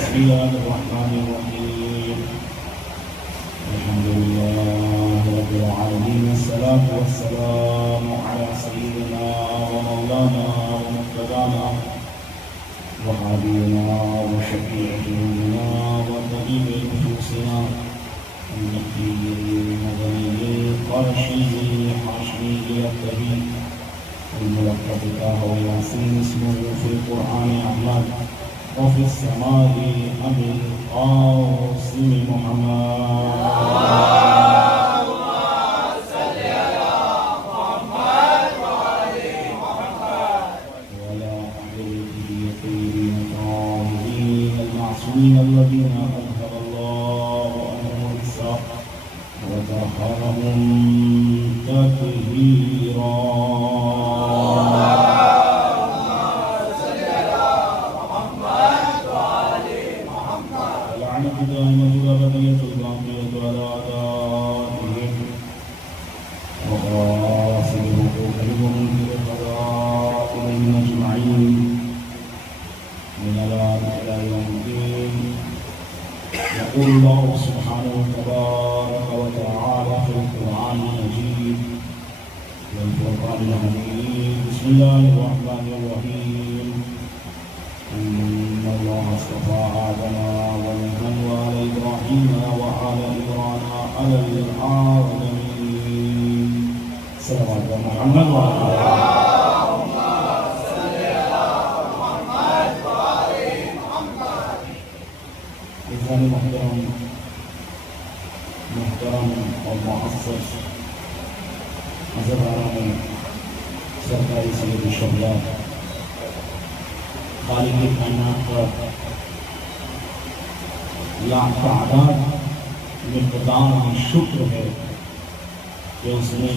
بسم الله الرحمن الرحيم الحمد لله رب العالمين والصلاة والسلام على سيدنا ومولانا ومقتدانا وحبيبنا وشفيع ذنوبنا وطبيب نفوسنا النقي المدني القرشي الحاشمي الطبيب الملقب بطه وياسين اسمه في القرآن أحمد وفي السماء أبي القاسم محمد اللهم صل على محمد وعلى محمد وعلى أهل بيته الطيبين الطاهرين المعصومين الذين أظهر الله عنهم الإسراء وطهرهم تطهيرا يقول الله سبحانه تبارك وتعالى في القرآن المجيد والفرقان الحميد بسم الله الرحمن الرحيم إن الله اصطفى آدم ونوحا وآل إبراهيم وآل عمران على العالمين صلوات محمد وعلى محترم اور معزز حضرات سرکاری سید شہدا خالق کائنات پر لاتعداد مقدار شکر ہے کہ اس نے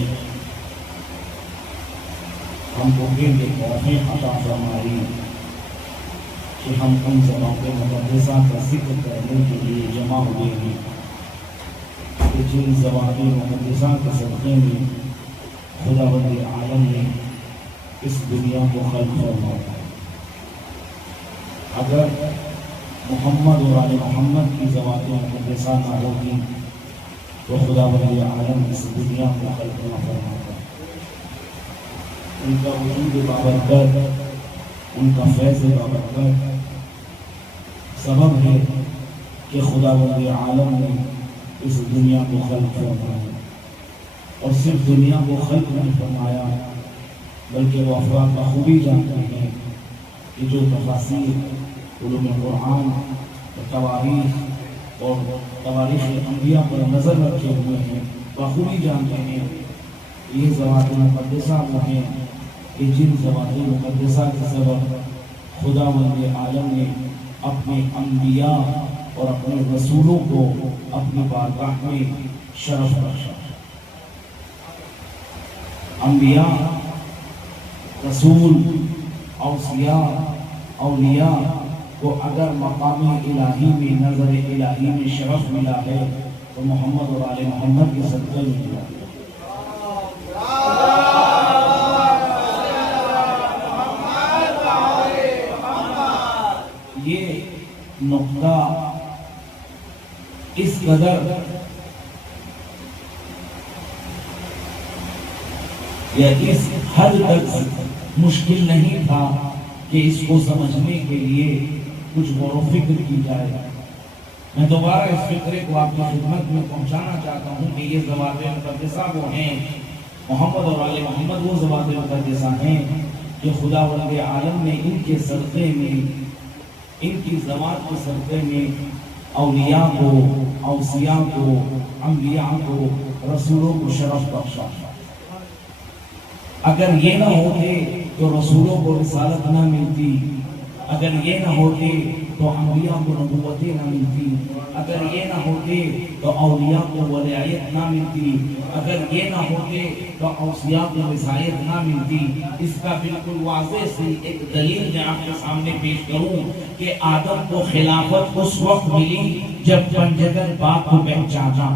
ہم کو یہ توفیق عطا فرمائی کہ ہم ان زبانوں مقدسہ کا ذکر کرنے کے لیے جمع ہوئے ہیں کہ جن زبانوں مقدسہ کے صدقے میں خداوند عالم نے اس دنیا کو خلق فرمایا۔ اگر محمد اور آل محمد کی زبانیں مقدسہ نہ ہوگی تو خداوند عالم اس دنیا کو خلق نہ فرماتا۔ ان کا وجود بابرکت، ان کا فیض بابرکت سبب ہے کہ خداوند عالم نے اس دنیا کو خلق فرمایا، اور صرف دنیا کو خلق نہیں فرمایا بلکہ وہ افراد بخوبی جانتے ہیں کہ جو تفاسیر علوم قرآن تواریخ اور تواریخ انبیاء پر نظر رکھے ہوئے ہیں، بخوبی جانتے ہیں یہ ذوات مقدسہ وہ ہیں کہ جن ذوات مقدسہ کے سبب خداوند عالم نے اپنے انبیاء اور اپنے رسولوں کو اپنی بارگاہ میں شرف بخشا۔ انبیاء، رسول، اولیاء کو اگر مقام الہی میں نظر الہی میں شرف ملا ہے تو محمد اور آل محمد کے صدقے میں ملا ہے۔ یہ نقطہ اس قدر یا اس حد تک مشکل نہیں تھا کہ اس کو سمجھنے کے لیے کچھ غور و فکر کی جائے۔ میں دوبارہ اس فکرے کو آپ کی خدمت میں پہنچانا چاہتا ہوں کہ یہ ذوات مقدسہ وہ ہیں، محمد اور آل محمد وہ ذوات مقدسہ ہیں کہ خداوند عالم نے ان کے صدقے میں، ان کی ذوات کے صدقے میں اولیاء کو، اوصیاء کو، انبیاء کو، رسولوں کو شرف بخشا۔ اگر یہ نہ ہوتے تو رسولوں کو رسالت نہ ملتی، اگر یہ نہ ہوتے تو انبیاء کو نبوتیں نہ ملتی، اگر یہ نہ ہوتے تو اولیاء کو ولایت نہ ملتی، اگر یہ نہ ہوتے تو اوصیاء کو رسالت نہ ملتی۔ اس کا بالکل واضح سی ایک دلیل میں آپ کے سامنے پیش کروں کہ آدم کو خلافت اس وقت ملی جب بنجگر باپ کو پہچانا۔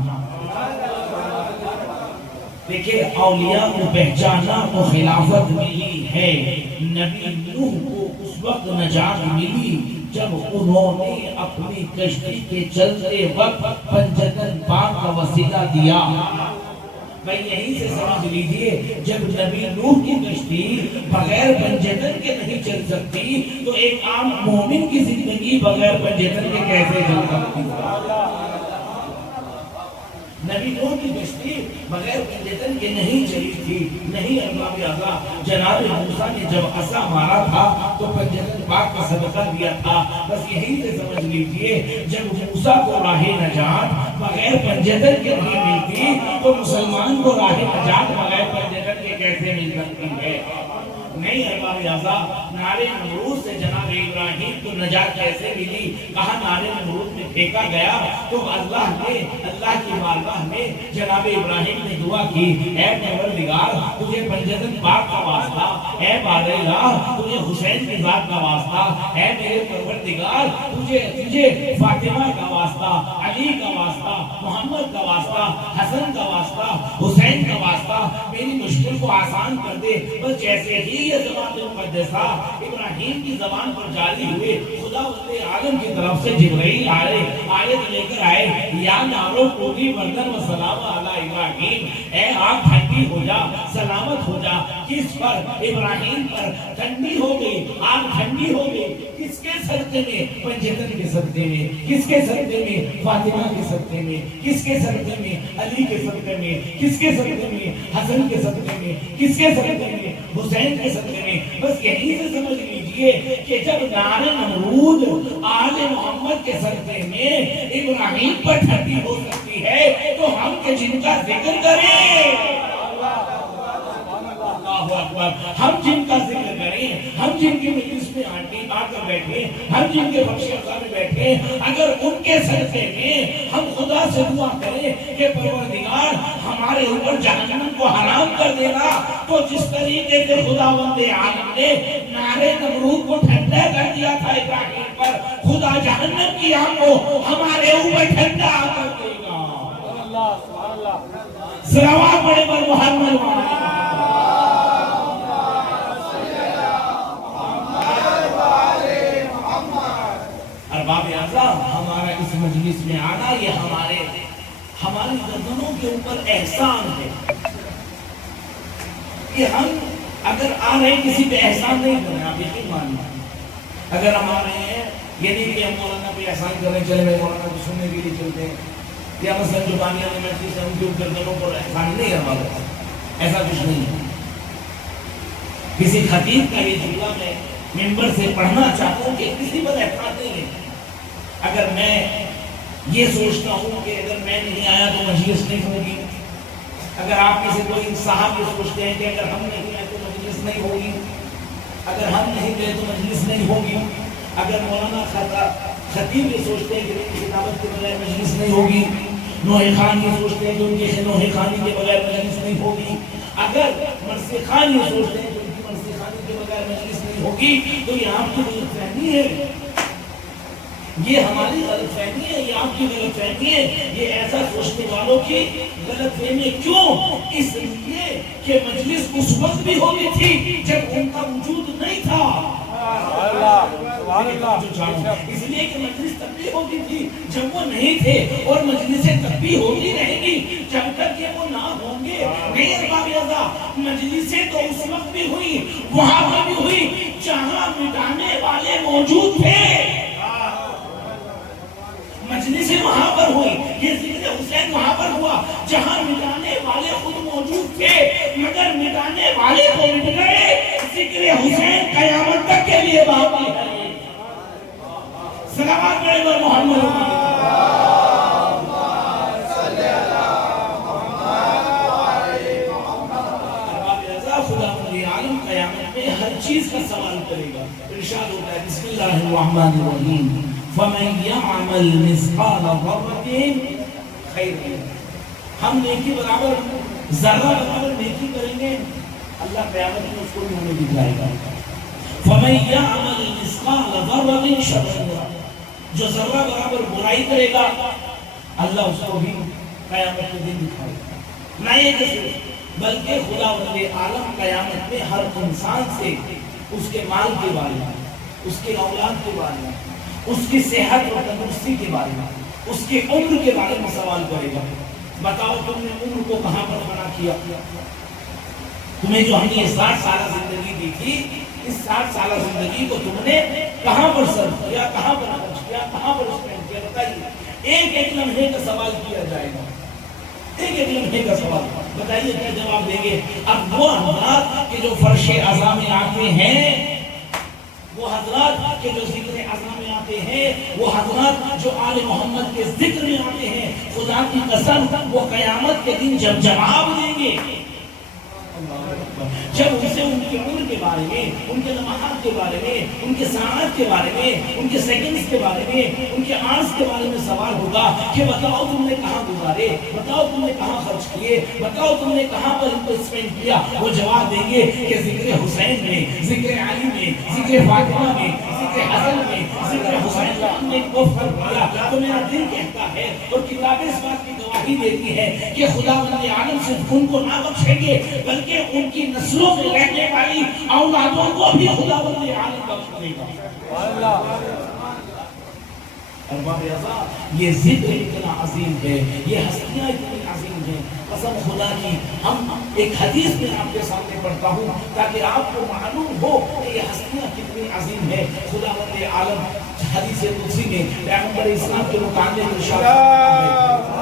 دیکھیں اولیاء کو پہچانا تو خلافت ملی ہے، نبی نوح کو اس وقت نجات ملی جب انہوں نے اپنی کشتی کے چلتے وقت پنجتن پاک کا وسیلہ دیا. بھائی یہیں سے سمجھ لیجئے جب نبی نوح کی کشتی بغیر پنجتن کے نہیں چل سکتی تو ایک عام مومن کی زندگی بغیر پنجتن کے کیسے چل سکتی؟ نبی نوح کی کشتی بغیر پنجتن کے نہیں چلی تھی. نہیں احباب اعزاء، جناب موسیٰ نے جب عصا مارا تھا تو پنجتن پاک کا صدقہ دیا تھا. بس یہی سے سمجھ لیجئے جب موسیٰ کو راہ نجات بغیر پنجتن کے نہیں ملتی تو مسلمان کو راہ نجات بغیر پنجتن کے کیسے مل سکتی ہے؟ نہیں احباب اعزاء، نارے نمرود سے جناب ابراہیم کو نجات کیسے ملی؟ کہا نارے نمرود میں پھینکا گیا تو اللہ کی بارگاہ میں جناب ابراہیم نے دعا کی، اے پروردگار تجھے پنجتن پاک کا واسطہ، اے بار الہ تجھے حسین کی ذات کا واسطہ، اے میرے پروردگار تجھے فاطمہ کا واسطہ، علی کا واسطہ، محمد کا واسطہ، حسن کا واسطہ، حسین کا واسطہ، میری مشکل کو آسان کر دے. بس جیسے ہی یہ زبان مقدسہ ابراہیم کی زبان پر جاری ہوئے، خدا عالم کی طرف سے جبرائیل آیت لے کر آئے، یا نارو کونی بردن و سلام علی ابراہیم، اے آگ ٹھنڈی ہو جا، سلامت ہو جا. کس پر؟ ابراہیم پر. ٹھنڈی ہو گئی، آگ ٹھنڈی ہو گئی. کس کے صدقے میں؟ پنجتن کے صدقے میں. کس کے صدقے میں؟ فاطمہ کے صدقے میں. کس کے صدقے میں؟ علی کے صدقے میں. کس کے صدقے میں؟ حسن کے صدقے میں. کس کے صدقے میں؟ حسین کے صدقے میں. بس یہی سے سمجھ لیجئے کہ جب نار نمرود آل محمد کے صدقے میں ابراہیم پر ٹھنڈی ہو سکتی ہے تو ہم کے جن کا ذکر کریں، ہم جن کا ذکر کریں، ہم جن کی مجلس میں آ کر بیٹھے، ہم جن کے بخش عطا میں بیٹھے، اگر ان کے صدقے میں ہم خدا سے دعا کریں کہ پروردگار ہمارے اوپر جہنم کو حرام کر دینا، تو جس طریقے سے خداوند عالم نے نارے نمرود کو ٹھنڈا کر دیا تھا ابراہیم پر، خدا جہنم کی آگ کو ہمارے اوپر ٹھنڈا کر دے گا. صلوات پڑھے پر محمد. ارباب اعزاء، ہمارا اس مجلس میں آنا یہ ہماری گردنوں کے اوپر احسان ہے کہ ہم اگر آ رہے کسی پہ احسان نہیں کر رہے ہیں. آپ یقین مانیے اگر ہم آ رہے ہیں یہ نہیں کہ ہم مولانا پہ احسان کر رہے ہیں چلے گئے مولانا کو سننے کے لیے چلتے ہیں، یا مثلا جو بانیہ نے مجلس سے ان کے گردنوں پر احسان نہیں ہے ہمارا، ایسا کچھ نہیں ہے. کسی خطیب کا یہ جملہ میں ممبر سے پڑھنا چاہتا ہوں کہ کسی پر احسان نہیں ہے. اگر میں یہ سوچتا ہوں کہ اگر میں نہیں آیا تو مجلس نہیں ہوگی، اگر آپ میں سے کوئی صاحب یہ سوچتے ہیں کہ اگر ہم نہیں آئے تو مجلس نہیں ہوگی، اگر ہم نہیں گئے تو مجلس نہیں ہوگی، اگر مولانا خطیب یہ سوچتے ہیں کہ ان کی خطابت کے بغیر مجلس نہیں ہوگی، نوحہ خان یہ سوچتے ہیں کہ ان کی نوحہ خانی کے بغیر مجلس نہیں ہوگی، اگر مرثی خان یہ سوچتے ہیں کہ ان کی مرثی خانی کے بغیر مجلس نہیں ہوگی، تو یہ آپ کی غلط فہمی ہے، یہ ہماری غلط فہمی ہے، یہ آپ کی غلط فہمی ہے. یہ ایسا سوچنے والوں کی غلط فہمی. کیوں؟ اس لیے کہ مجلس اس وقت بھی ہوگی تھی جب ان کا وجود نہیں تھا. اس لیے کہ مجلس تب بھی ہوگی تھی جب وہ نہیں تھے، اور مجلسیں تب بھی ہوتی رہیں گی جب تک کہ وہ نہ ہوں گے. نہیں ارباب اعزاء، مجلسیں تو اس وقت بھی ہوئی، وہاں پر بھی ہوئی جہاں مٹانے والے موجود تھے. مجلسیں وہاں پر ہوئی، یہ ذکر حسین وہاں پر ہوا جہاں مٹانے والے خود موجود تھے، مگر مٹانے والے کو مٹ گئے، ذکر حسین قیامت تک کے لیے باقی ہے. صلوات پڑھیں پر محمد. خدا مجھے عالم قیامت میں ہر چیز کا سوال کرے گا. ارشاد ہوتا ہے بسم اللہ الرحمن الرحیم فَمَنْ يَعْمَلْ مِثْقَالَ ذَرَّةٍ خَيْرًا. ہم نیکی برابر ذرہ برابر نیکی کریں گے، اللہ قیامت میں اس کو بھی ہمیں دکھائے گا. فَمَنْ يَعْمَلْ مِثْقَالَ ذَرَّةٍ شَرًّا. جو ذرہ برابر برائی کرے گا اللہ اس کو بھی قیامت کے دن دکھائے گا. نہ یہ کسی بلکہ خداوند عالم قیامت میں ہر انسان سے اس کے مال کے بارے میں، اس کے اولاد کے بارے میں، اس کی صحت اور تندرستی کے بارے میں، اس کی عمر کے بارے میں سوال کرے گا۔ بتاؤ تم نے عمر کو کہاں پر فنا کیا؟ تمہیں جو ہم نے 60 سالہ زندگی دی تھی، اس 60 سالہ زندگی کو تم نے کہاں پر صرف کیا، کہاں پر خرچ کیا، کہاں پر اسپینڈ کیا؟ بتائیے، ایک ایک لمحے کا سوال کیا جائے گا، ایک ایک لمحے کا سوال، بتائیے کیا جواب دیں گے؟ اب وہ حضرات کے جو فرش عزا میں آتے ہیں، وہ حضرات کے جو ذکر عزا میں آتے ہیں، وہ حضرات جو آل محمد کے ذکر میں آتے ہیں، خدا کی قسم وہ قیامت کے دن جب جواب دیں گے، جب ان سے ان کی عمر کے بارے میں، ان کے لمحات کے بارے میں، ان کے ساعات کے بارے میں، ان کے سیکنڈز کے بارے میں، ان کے آنس کے بارے میں سوال ہوگا کہ بتاؤ تم نے کہاں گزارے، بتاؤ تم نے کہاں خرچ کیے، بتاؤ تم نے کہاں پر ان کو اسپینڈ کیا؟ وہ جواب دیں گے کہ ذکر حسین میں، ذکر علی میں، ذکر فاطمہ میں، ذکر حسن میں، ذکر حسین میں ہم نے کو فرق کیا۔ تو میرا دل کہتا ہے اور کتابیں اس بات کی گواہی دیتی ہے کہ خداوند عالم صرف ان کو نہ بخشیں گے بلکہ ان کی نسلوں میں رہنے والی اولادوں کو بھی خداوند عالم بخش دے گا۔ ارباب اعضا، یہ ذکر اتنا عظیم ہے، یہ ہستیاں اتنی عظیم ہیں، قسم خدا کی ہم ایک حدیث میں آپ کے سامنے پڑھتا ہوں تاکہ آپ کو معلوم ہو کہ یہ ہستیاں کتنی عظیم ہیں۔ خداوند عالم حدیث قدسی میں پیغمبر اسلام کے متعلق ارشاد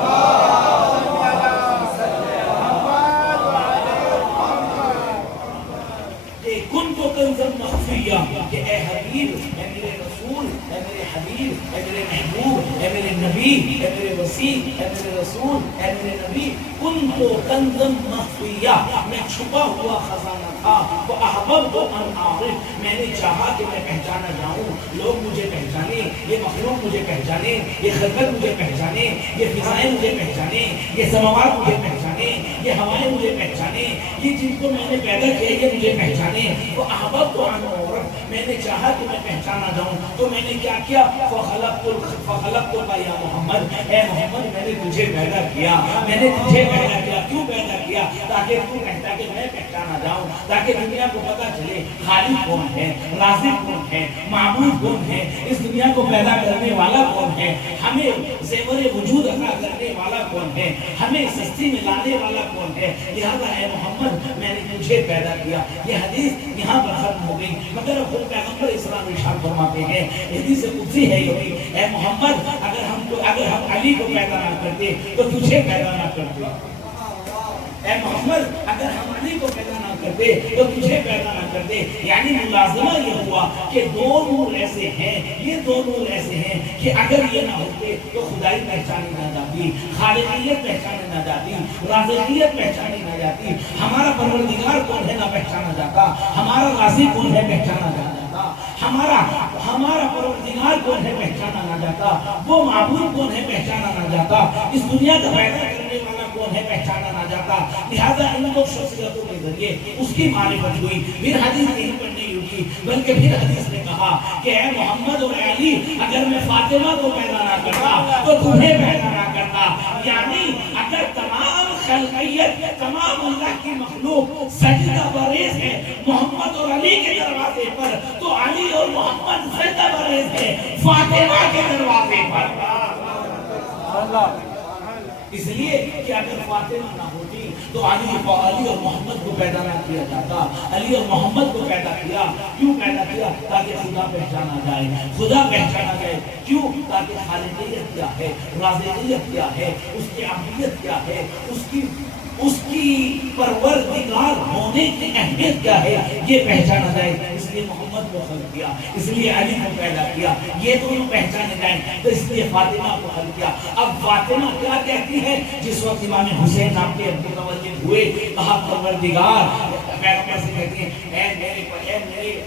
کن کو کنزم مخفیہ کہ اے حبیب، اے میرے رسول، اے میرے حبیب، اے میرے محبوب، اے میرے نبی، اے میرے وسیع، اے میرے رسول، اے میرے نبی، کن کو کنزم مخفیہ، میں چھپا ہوا خزانہ تھا، وہ احببت ان اعرف، میں نے چاہا کہ میں پہچانا جاؤں، لوگ مجھے پہچانے، یہ مخلوق مجھے پہچانے، یہ خلقت مجھے پہچانے، یہ فضائیں مجھے پہچانے، یہ سماوات مجھے پہچانے، یہ ہوائیں مجھے پہچانے، یہ جن کو میں نے پیدا کیا یہ مجھے پہچانے، وہ احببت ان اعرف، میں نے چاہا کہ میں پہچانا جاؤں، تو میں نے کیا کیا؟ فخلقتک یا محمد، اے محمد میں نے تجھے پیدا کیا، میں نے تجھے پیدا کیا، کیوں پیدا کیا؟ تاکہ تو کہتا کہ میں پہچانا جاؤں، تاکہ دنیا کو پتا چلے خالق کون ہے، رازق کون ہے، معبود کون ہے، اس دنیا کو پیدا کرنے والا کون ہے، ہمیں زیور وجود عطا کرنے والا کون ہے، ہمیں سستی میں لانے والا کون ہے، لہذا اے محمد میں نے تجھے پیدا کیا۔ یہ حدیث یہاں پر ختم ہو گئی، مگر خود پیغمبر اسلام ارشاد فرماتے ہیں، حدیث قدسی ہے یہ، اے محمد اگر ہم علی کو پیدا نہ کرتے تو تجھے پیدا نہ کرتے، اے محمد اگر ہم علی کو پیدا نہ کرتے تو تجھے پیدا نہ کرتے۔ یعنی ملازمہ یہ ہوا کہ دو نور ایسے ہیں، یہ دو نور ایسے ہیں کہ اگر یہ نہ ہوتے تو خدائی پہچانی نہ جاتی، خالقیت پہچانی نہ جاتی، رازقیت پہچانی نہ جاتی، ہمارا پروردگار کون ہے نہ پہچانا جاتا، ہمارا رازق کون ہے پہچانا جاتا، ہمارا پروردگار کون ہے پہچانا نہ جاتا، وہ معبود کون ہے پہچانا نہ جاتا، اس دنیا کا پیدا کرنے والا کون ہے پہچانا نہ جاتا۔ لہذا ان کو شخصیتوں کے ذریعے اس کی معرفت ہوئی۔ پھر حدیث نہیں پڑھنے ہوئی بلکہ پھر حدیث نے کہا کہ اے محمد اور علی اگر میں فاطمہ کو پیدا نہ کرتا تو تمہیں پیدا نہ کرتا، یعنی اگر تمام خلقیت، تمام اللہ کی مخلوق سجدہ بریز ہے محمد اور علی کے دروازے پر، تو علی اور محمد سجدہ بریز ہے فاطمہ کے دروازے پر۔ اس لیے کہ اگر فاطمہ نہ ہوتی تو علی اور محمد کو پیدا نہ کیا جاتا، علی اور محمد کو پیدا کیا، کیوں پیدا کیا؟ تاکہ خدا پہچانا جائے، خدا پہچانا جائے، کیوں؟ تاکہ خالقیت کیا ہے، رازقیت کیا ہے، اس کی عبدیت کیا ہے، اس کی پروردگار ہونے کی اہمیت کیا ہے یہ پہچانا جائے۔ اس لیے محمد کو خلق کیا، اس لیے علی کو پیدا کیا، یہ دونوں پہچانے جائیں، تو اس لیے فاطمہ کو خلق کیا۔ اب فاطمہ کیا کہتی ہے؟ جس وقت امام حسین نام کے متوجہ ہوئے، کہا پروردگار، پیغمبر سے کہتی ہیں اے میرے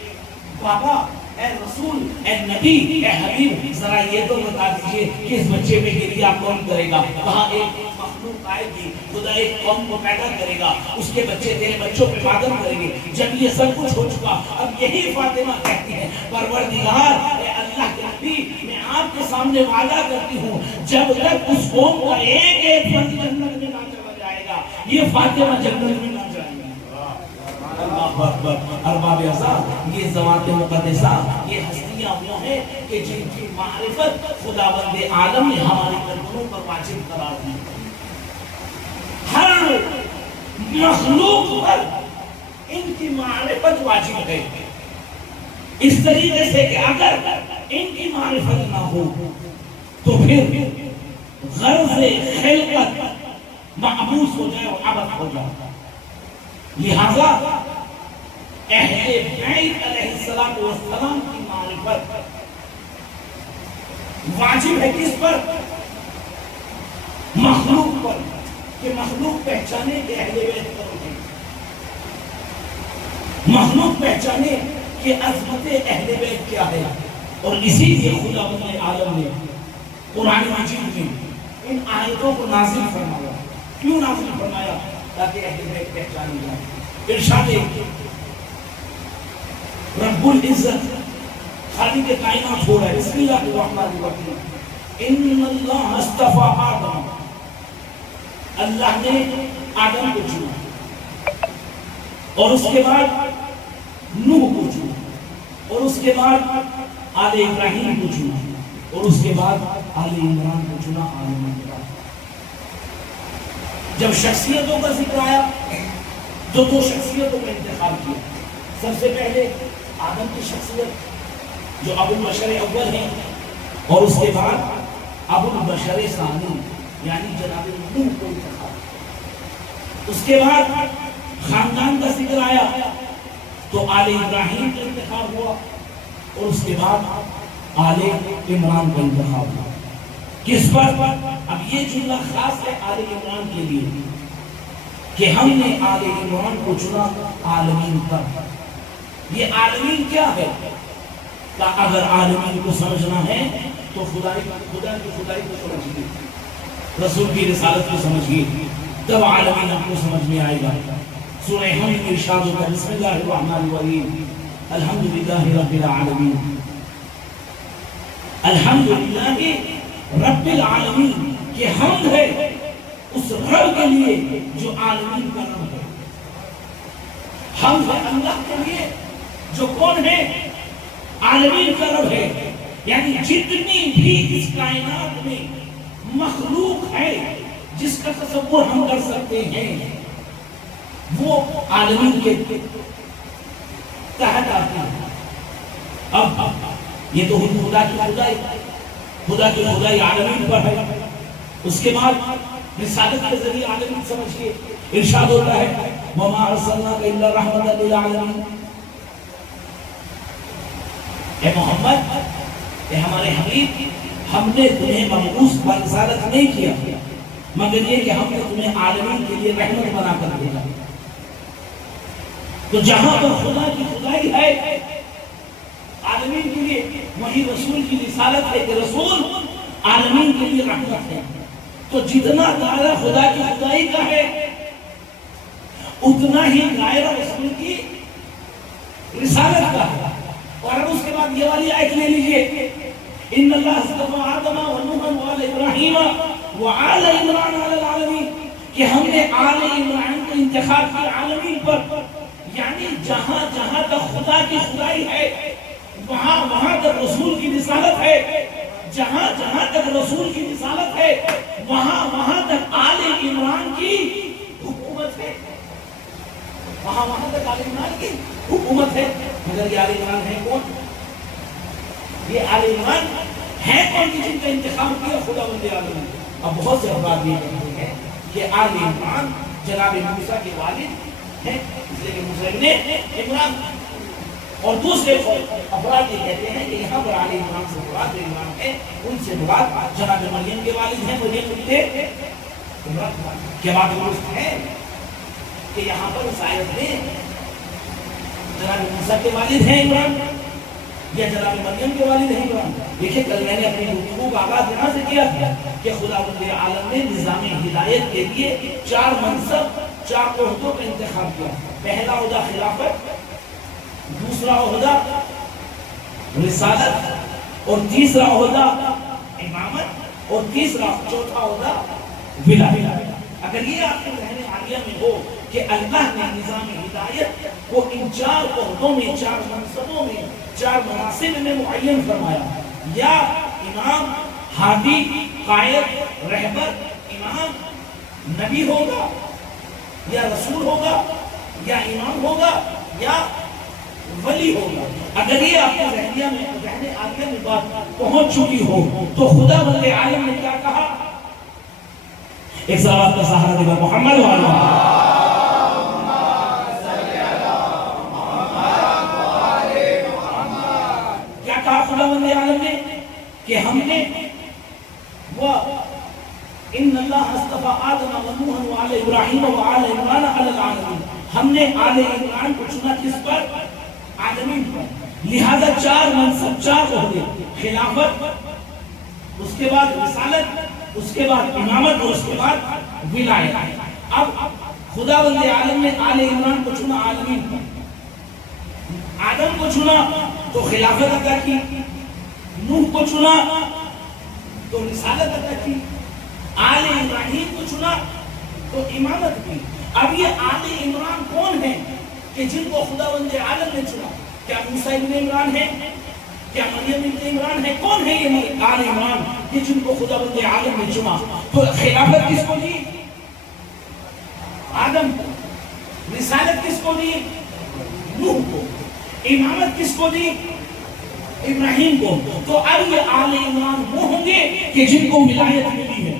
بابا، اے رسول، اے نبی، اے حبیب، ذرا یہ تو بتا دیجئے کہ اس بچے پہ گریہ کون کرے گا؟ کہا ایک مخلوق آئے گی، خدا ایک قوم کو پیدا کرے گا، اس کے بچے تیرے بچوں پہ بادل کریں گے۔ جب یہ سب کچھ ہو چکا، اب یہی فاطمہ کہتی ہے پروردگار، اے اللہ کے نبی، میں آپ کے سامنے وعدہ کرتی ہوں جب تک اس قوم کا ایک فرد جنت میں نہ چلا جائے گا، یہ فاطمہ جنت میں نہ جائے گی۔ اللہ اکبر۔ ارباب اعزاز، یہ ذوات مقدسہ، یہ ہستی شخصیاں وہ ہیں کہ جن کی معرفت خداوند عالم نے ہمارے گردنوں پر واجب قرار دی. ہر مخلوق پر ان کی معرفت واجب ہے، اس طریقے سے کہ اگر ان کی معرفت نہ ہو تو پھر غرض خلقت معبوس ہو جائے اور عبث ہو جائے. لہذا اہل بیت علیہ السلام کی معرفت واجب ہے کس پر؟ مخلوق پر، کہ مخلوق پہچانے کہ اہل بیت کون ہیں، مخلوق پہچانے کہ عظمت اہل بیت کیا ہے. اور اسی لیے خداوند عالم نے قرآن مجید میں ان آیتوں کو نازل فرمایا. کیوں نازل فرمایا؟ تاکہ اہل بیت پہچانی جائے. ارشاد رب العزت خالق کائنات ہو رہا ہے. بسم اللہ الرحمن الرحیم. ان اللہ اصطفى آدم، اللہ نے آدم کو چنا، اور اس کے بعد نوح کو چنا، اور اس کے بعد آل ابراہیم کو چنا، اور اس کے بعد آل عمران کو چنا. آل عمران جب شخصیتوں کا ذکر آیا تو دو شخصیتوں کا انتخاب کیا. سب سے پہلے آدم کی شخصیت جو ابو البشر اول ہیں، اور اس کے بعد ابو البشر ثانی یعنی جناب نوح کو انتخاب. اس کے بعد خاندان کا ذکر آیا تو آل ابراہیم کا انتخاب ہوا، اور اس کے بعد آل عمران کا انتخاب ہوا. کس پر؟ اب یہ جملہ خاص ہے آل عمران کے لیے کہ ہم نے آل عمران کو چنا عالمین پر. یہ عالمین کیا ہے؟ کہ اگر عالمین کو سمجھنا ہے تو خدا کی خدائی کو سمجھیے، رسول کی رسالت کو سمجھیے، تب عالمین آپ کو سمجھ میں آئے گا. سورہ حمد میں ارشاد ہوتا ہے بسم اللہ الرحمن الرحیم الحمدللہ رب العالمین. الحمدللہ رب العالمین کہ حمد ہے اس رب کے لیے جو عالمین کا رب ہے. حمد ہے اللہ کے لیے جو کون ہے؟ عالمین کا رب ہے. یعنی جتنی بھی اس کائنات میں مخلوق ہے جس کا تصور ہم کر سکتے ہیں وہ عالمین کے تحت آتی ہے. اب یہ تو خدا کی خدائی عالمین پر ہے. اس کے بعد رسالت کے ذریعے عالمین سمجھیے. ارشاد ہوتا ہے وَمَا أَرْسَلْنَاكَ إِلَّا رَحْمَةً لِلْعَالَمِينَ. اے محمد، اے ہمارے حبیب، ہم نے تمہیں مبعوث برسالت نہیں کیا مگر یہ کہ ہم نے تمہیں عالمین کے لیے رحمت بنا کر دیا. تو جہاں پر خدا کی خدائی ہے عالمین کے لیے، وہی رسول کی رسالت ہے کہ رسول عالمین کے لیے رحمت ہے. تو جتنا دائرہ خدا کی خدائی کا ہے اتنا ہی دائرہ رسول کی رسالت کا ہے. اور اب اس کے بعد یہ والی آیت لے لیجئے ان اللہ اصطفى آدم ونوحا وآل ابراہیم وآل عمران علی العالمین کہ ہم نے آل عمران کو انتخاب کیا عالمین پر. یعنی جہاں جہاں تک خدا کی خدائی ہے وہاں وہاں تک رسول کی رسالت ہے. جہاں جہاں تک رسول کی رسالت ہے وہاں وہاں تک آل عمران کی حکومت ہے. وہاں وہاں تک آل عمران کی حکومت ہے. مگر یہ آل عمران ہے کون؟ یہ آل عمران ہے کون کی جن کا انتخاب کیا خداوند عالم نے؟ اب بہت سے افراد یہ کہتے ہیں کہ آل عمران جناب موسیٰ کے والد ہیں، اس لیے کہ موسیٰ ابن عمران. اور دوسرے افراد یہ کہتے ہیں کہ یہاں پر آل عمران سے مراد جو عمران ہے ان سے مراد جناب مریم کے والد ہیں. مریم بنت عمران کے بعد درست ہے کہ یہاں پر اس آیت میں جناب موسیٰ کے والد ہیں عمران یا جناب مریم کے والد ہیں عمران. دیکھیں کل میں نے اپنی گفتگو کا آغاز یہاں سے کیا کہ خداوند عالم نے نظام ہدایت کے لیے 4 منصب 4 عہدوں کا انتخاب کیا. پہلا عہدہ خلافت، دوسرا عہدہ رسالت، اور تیسرا عہدہ امامت، اور چوتھا عہدہ ولایت. اگر یہ آپ کے ذہن عالیہ میں ہو کہ اللہ نے نظام ہدایت کو ان 4 عہدوں میں 4 منصبوں میں 4 مناصب میں معین فرمایا، یا امام، ہادی، قائد، رہبر، امام نبی ہوگا یا رسول ہوگا یا امام ہوگا یا ولی ہوگا۔ اگر یہ آپ کے ذہن عالیہ میں بات پہنچ چکی ہو تو خدا بند عالم نے کیا کہا؟ ایک صلوات کا سہارا دے گا محمد والا، کیا کہا خدا بند عالم نے کہ ہم نے وہ ان اللہ اصطفى آدم و نوح و آل ابراہیم و آل عمران علی العالمین، ہم نے آل عمران کو چنا کس پر؟ عالمین پر۔ لہذا 4 منصب، 4 عہدے، خلافت، اس کے بعد رسالت، اس کے بعد امامت اور اس کے بعد ولایت۔ اب خدا بند عالم نے آل عمران کو چنا عالمین پر، آدم کو چنا تو خلافت عطا کی، نوح کو چنا تو رسالت عطا کی، آل ابراہیم کو چنا تو امامت کی۔ اب یہ آل عمران کون ہیں کہ جن کو خدا بند عالم نے چنا؟ کیا موسیٰ ابن عمران ہے؟ کیا مریم ابن عمران ہے؟ کون ہے یہ آل عمران کہ جن کو خدا بند عالم نے چنا؟ تو خلافت کس کو دی؟ آدم کو۔ رسالت کس کو دی؟ نوح کو۔ امامت کس کو دی؟ ابراہیم کو۔ تو اب یہ آل عمران وہ ہوں گے کہ جن کو ولایت ملی ہے۔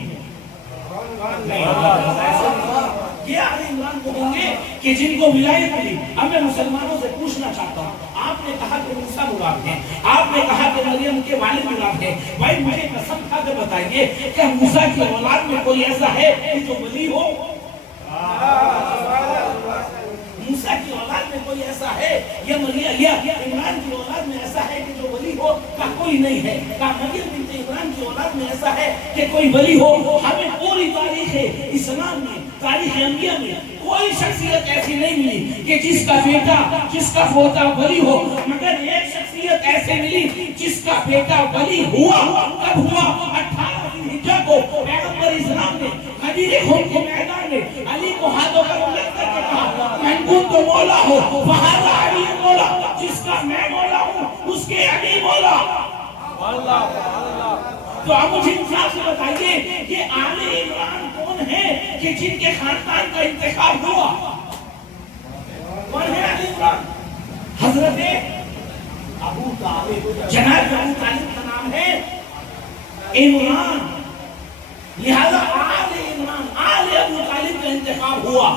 یہ آل عمران کو ہوں گے کہ جن کو ولایت ملی۔ اب میں مسلمانوں سے پوچھنا چاہتا ہوں، آپ نے کہا کہ موسیٰ مراد ہیں، آپ نے کہا کہ مریم کے والد مراد ہیں، بھائی مجھے قسم کھا کے بتائیے کہ موسیٰ کی اولاد میں کوئی ایسا ہے کہ جو ولی ہو؟ موسیٰ کی اولاد میں کوئی ایسا ہے یا مریم یا عمران کی اولاد میں ایسا ہے کہ جو ولی ہو؟ کا کوئی نہیں ہے۔ کا مریم بنت عمران کی اولاد میں ایسا ہے کہ کوئی ولی ہو؟ ہمیں پوری تاریخ اسلام میں، تاریخ انبیاء میں کوئی شخصیت ایسی نہیں ملی کہ جس کا بیٹا، جس کا پوتا ولی ہو، مگر ایک شخصیت ایسے ملی جس کا بیٹا ولی ہوا۔ کب ہوا؟ 18 ذی الحجہ کو پیغمبر اسلام نے غدیر خون کے میدان میں علی کو ہاتھوں پر بلند کر کے کہا، من کنت مولا ہو فہذا علی مولا، جس کا میں مولا ہوں اس کے علی مولا۔ تو آپ مجھے انصاف سے بتائیے کہ آل عمران کون ہے کہ جن کے خاندان کا انتخاب ہوا؟ کون ہے آل عمران؟ حضرت ابو طالب، جناب ابو طالب کا نام ہے عمران۔ لہذا آل عمران، آل ابو طالب کا انتخاب ہوا،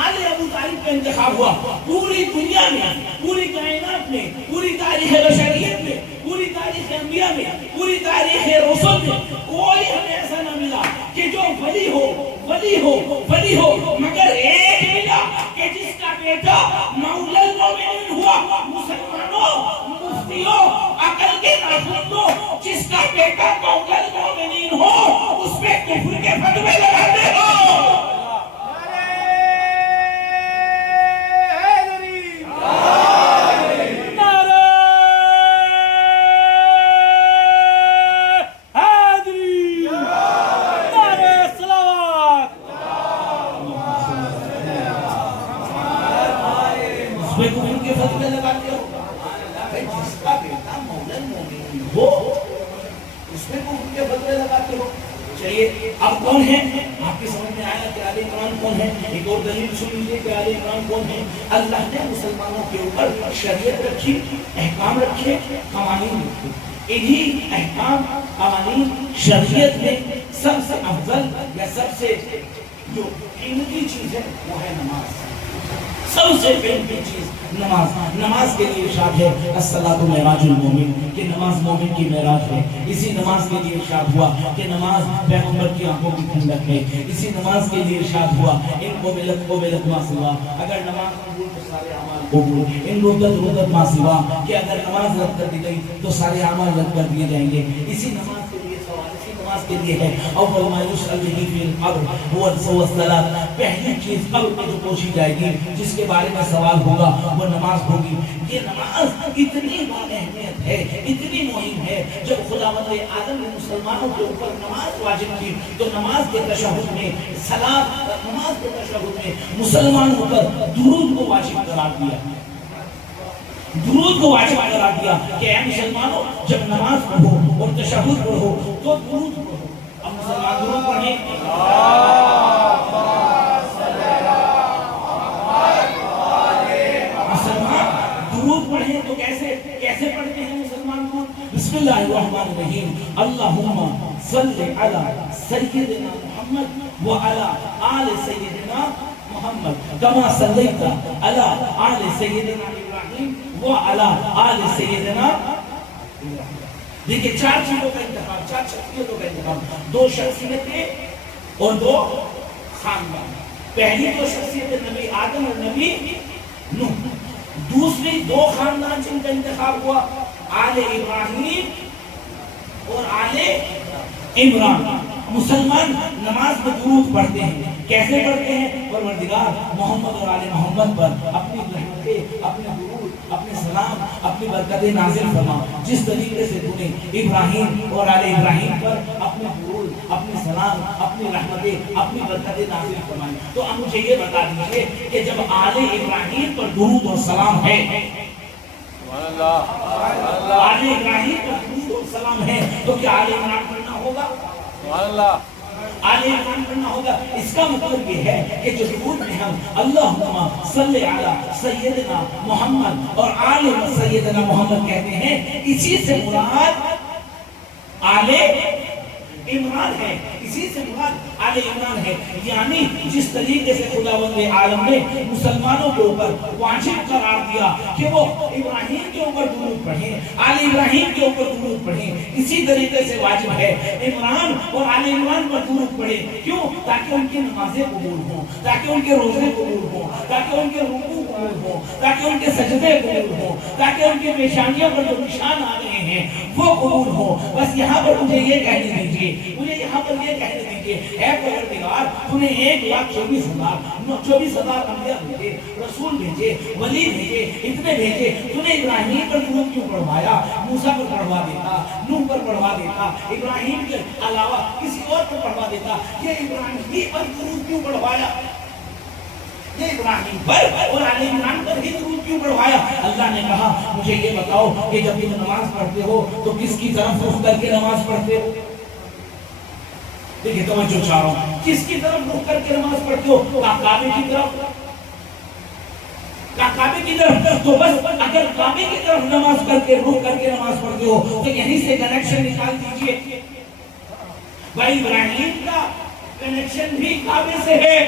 آل ابو طالب کا انتخاب ہوا۔ پوری دنیا میں، پوری کائنات میں، پوری تاریخ بشریت میں، پوری تاریخ انبیاء میں، پوری تاریخ رسل میں کوئی ہمیں ایسا نہ ملا کہ جو ولی ہو، ولی ہو، ولی ہو، مگر ایک ملا کہ جس کا بیٹا مولا المومنین ہوا۔ مسلمانوں، مفتیوں، عقل کے ناخندوں، جس کا بیٹا مولا المومنین ہو اس پہ کفر کے فتوے لگاتے ہو۔ اب کون ہے؟ آپ کے سمجھ میں آیا کہ آل عمران کون ہے؟ ایک اور دلیل سن لیجیے کہ آل عمران کون ہے۔ اللہ نے مسلمانوں کے اوپر شریعت رکھی، احکام رکھے، قوانین رکھے۔ انہی احکام، قوانین، شریعت میں سب سے افضل یا سب سے جو قیمتی چیز ہے وہ ہے نماز۔ سب سے قیمتی چیز نماز۔ نماز کے لیے ارشاد ہے الصلاۃ معراج المومن، کہ نماز مومن کی معراج ہے۔ اسی نماز کے لیے ارشاد ہوا کہ نماز پیغمبر کی آنکھوں کی ٹھنڈک ہے۔ اسی نماز کے لیے ارشاد ہوا ان کو ملت ما سوا، اگر نماز قبول تو سارے اعمال قبول، ان ردت ما سوا، کہ اگر نماز رد کر دی گئی تو سارے اعمال رد کر دیے جائیں گے۔ اسی نماز کے لیے سوال، اسی نماز کے لیے ہے اول ما یسأل به فی القبر هو الصلاۃ، پہلی چیز قبر میں جو پوچھی جائے گی، جس کے بارے میں سوال ہوگا وہ نماز ہوگی۔ یہ نماز اتنی اہمیت ہے، اتنی مہم ہے۔ جب خداوند عالم نے مسلمانوں کے اوپر نماز واجب کی تو نماز کے تشہد میں، نماز کے تشہد میں مسلمانوں پر درود کو واجب قرار دیا۔ درود کو واجب قرار دیا کہ اے مسلمانوں جب نماز پڑھو اور تشہد پڑھو تو درود پڑھو. اب مسلمان درود پڑھیں. مسلمان درود پڑھیں تو کیسے پڑھتے ہیں مسلمان کو؟ بسم اللہ الرحمن الرحیم. اللہم صلی علی سیدنا محمد وعلی آل سیدنا محمد کما صلیت علی آل سیدنا ابراہیم وعلی آل سیدنا ابراہیم. دیکھیں چار چیزوں کا انتخاب، چار شخصیتوں کا انتخاب، دو شخصیتیں اور دو خاندان. پہلی دو شخصیتیں نبی آدم اور نبی نوح. دوسری دو خاندان جن کا انتخاب ہوا آل ابراہیم اور آل عمران. مسلمان نماز میں درود پڑھتے ہیں. کیسے پڑھتے ہیں؟ پروردگار محمد اور آل محمد پر اپنی رحمتیں، اپنے درود، اپنے سلام، اپنی برکتیں نازل فرما. جس طریقے سے تو نے ابراہیم اور آل ابراہیم پر اپنے درود، اپنے سلام، اپنی رحمتیں، اپنی برکتیں نازل فرمائی. تو اب مجھے یہ بتا دیجئے کہ جب آل ابراہیم پر درود اور سلام ہے، آل ابراہیم پر درود اور سلام ہے، تو کیا آل عمران پڑھنا ہوگا؟ آل عمران پڑھنا ہوگا. اس کا مطلب یہ ہے کہ جو درود میں ہم اللہم صلی علی سیدنا محمد اور آل سیدنا محمد کہتے ہیں، اسی سے مراد آل عمران ہے. اسی سے مراد آل عمران ہے. یعنی جس طریقے سے خداوند عالم نے مسلمانوں کے اوپر واجب قرار دیا کہ وہ ابراہیم کے اوپر درود پڑھیں، آل ابراہیم کے اوپر درود پڑھیں، اسی طریقے سے واجب ہے عمران اور آل عمران پر درود پڑھیں. کیوں؟ تاکہ ان کی نمازیں قبول ہوں، تاکہ ان کے روزے قبول ہوں، تاکہ ان کے رکوع قبول ہوں، تاکہ ان کے سجدے قبول ہوں، تاکہ ان کی پیشانیوں پر جو نشان آ رہے ہیں وہ قبول ہوں. بس یہاں پر مجھے یہ کہنے دیجیے، مجھے یہاں پر یہ کہنے دیجیے، اے پروردگار تو نے 1,24,000 انبیاء بھیجے، رسول بھیجے، ولی بھیجے، اتنے بھیجے، تو نے ابراہیم پر درود کیوں پڑھوایا؟ موسیٰ پر پڑھوا دیتا، نوح پر پڑھوا دیتا، ابراہیم کے علاوہ کسی اور پر پڑھوا دیتا. یہ ابراہیم پر درود کیوں پڑھوایا؟ یہ ابراہیم پر اور آل عمران پر ہی درود کیوں پڑھوایا؟ اللہ نے کہا مجھے یہ بتاؤ کہ جب تم نماز پڑھتے ہو تو کس کی طرف رخ کر کے نماز پڑھتے ہو؟ دیکھیں توجہ چاہ رہا ہوں، کس کی طرف رخ کر کے نماز پڑھتے ہو؟ کعبے کی طرف. کعبے کی طرف. تو بس اگر کعبے کی طرف نماز کر کے رخ کر کے نماز پڑھتے ہو تو یہیں سے کنیکشن نکال دیجئے. بھائی ابراہیم کا کنیکشن بھی کعبے سے ہے،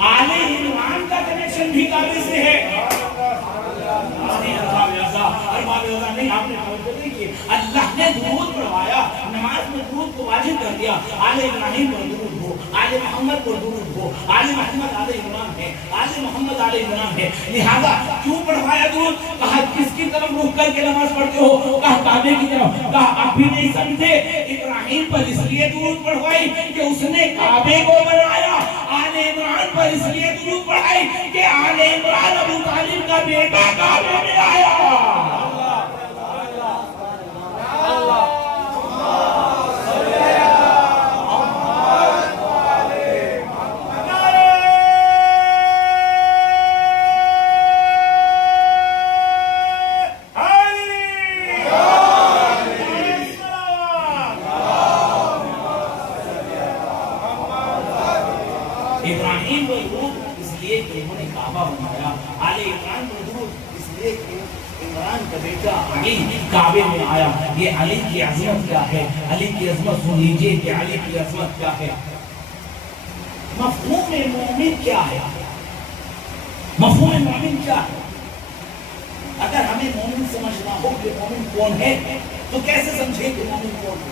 آل عمران کا کنیکشن بھی کعبے سے ہے. نہیں، آپ نے توجہ نہیں کی. اللہ نے درود پڑھوایا، نماز میں درود کو واجب کر دیا. آل ابراہیم پر درود ہو، آل محمد پر درود ہو. آل محمد آل عمران ہے، آل محمد آل عمران ہے. لہذا کیوں پڑھوایا درود؟ کہا کس کی طرف رخ کر کے نماز پڑھتے ہو؟ کہا کعبے کی طرف. کہا آپ بھی نہیں سمجھے، ابراہیم پر اس لیے درود پڑھوائی کہ اس نے کعبے کو بنایا. آل عمران پر اس لیے درود پڑھائی کہ آل عمران ابو طالب کا بیٹا کعبے میں آیا. ابراہیم پر درود اس لیے کہ انہوں نے کعبہ بنایا. آل عمران پر درود اس لیے کہ عمران کا بیٹا علی کعبے میں آیا. یہ علی کی عظمت کیا ہے؟ علی کی عظمت سن لیجئے کہ علی کی عظمت کیا ہے. مفہوم مومن کیا ہے؟ مفہوم مومن کیا ہے؟ اگر ہمیں مومن سمجھنا ہو کہ مومن کون ہے تو کیسے سمجھے کہ مومن کون ہے؟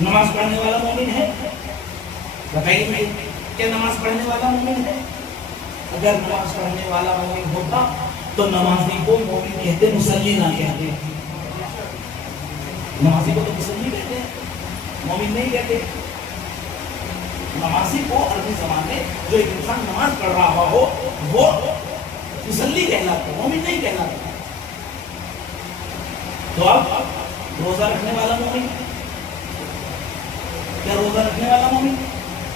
نماز پڑھنے والا مومن ہے؟ بتائیے مجھے، کیا نماز پڑھنے والا مومن ہے؟ اگر نماز پڑھنے والا مومن ہوتا تو نمازی کو مومن کہتے، مصلی نہ کہتے. نمازی کو تو مصلی کہتے ہیں، مومن نہیں کہتے. نمازی کو عربی زبان میں جو ایک انسان نماز پڑھ رہا ہو وہ مصلی کہلاتا ہے، مومن نہیں کہلاتا. تو اب روزہ رکھنے والا مومن، کیا روزہ رکھنے والا مومن؟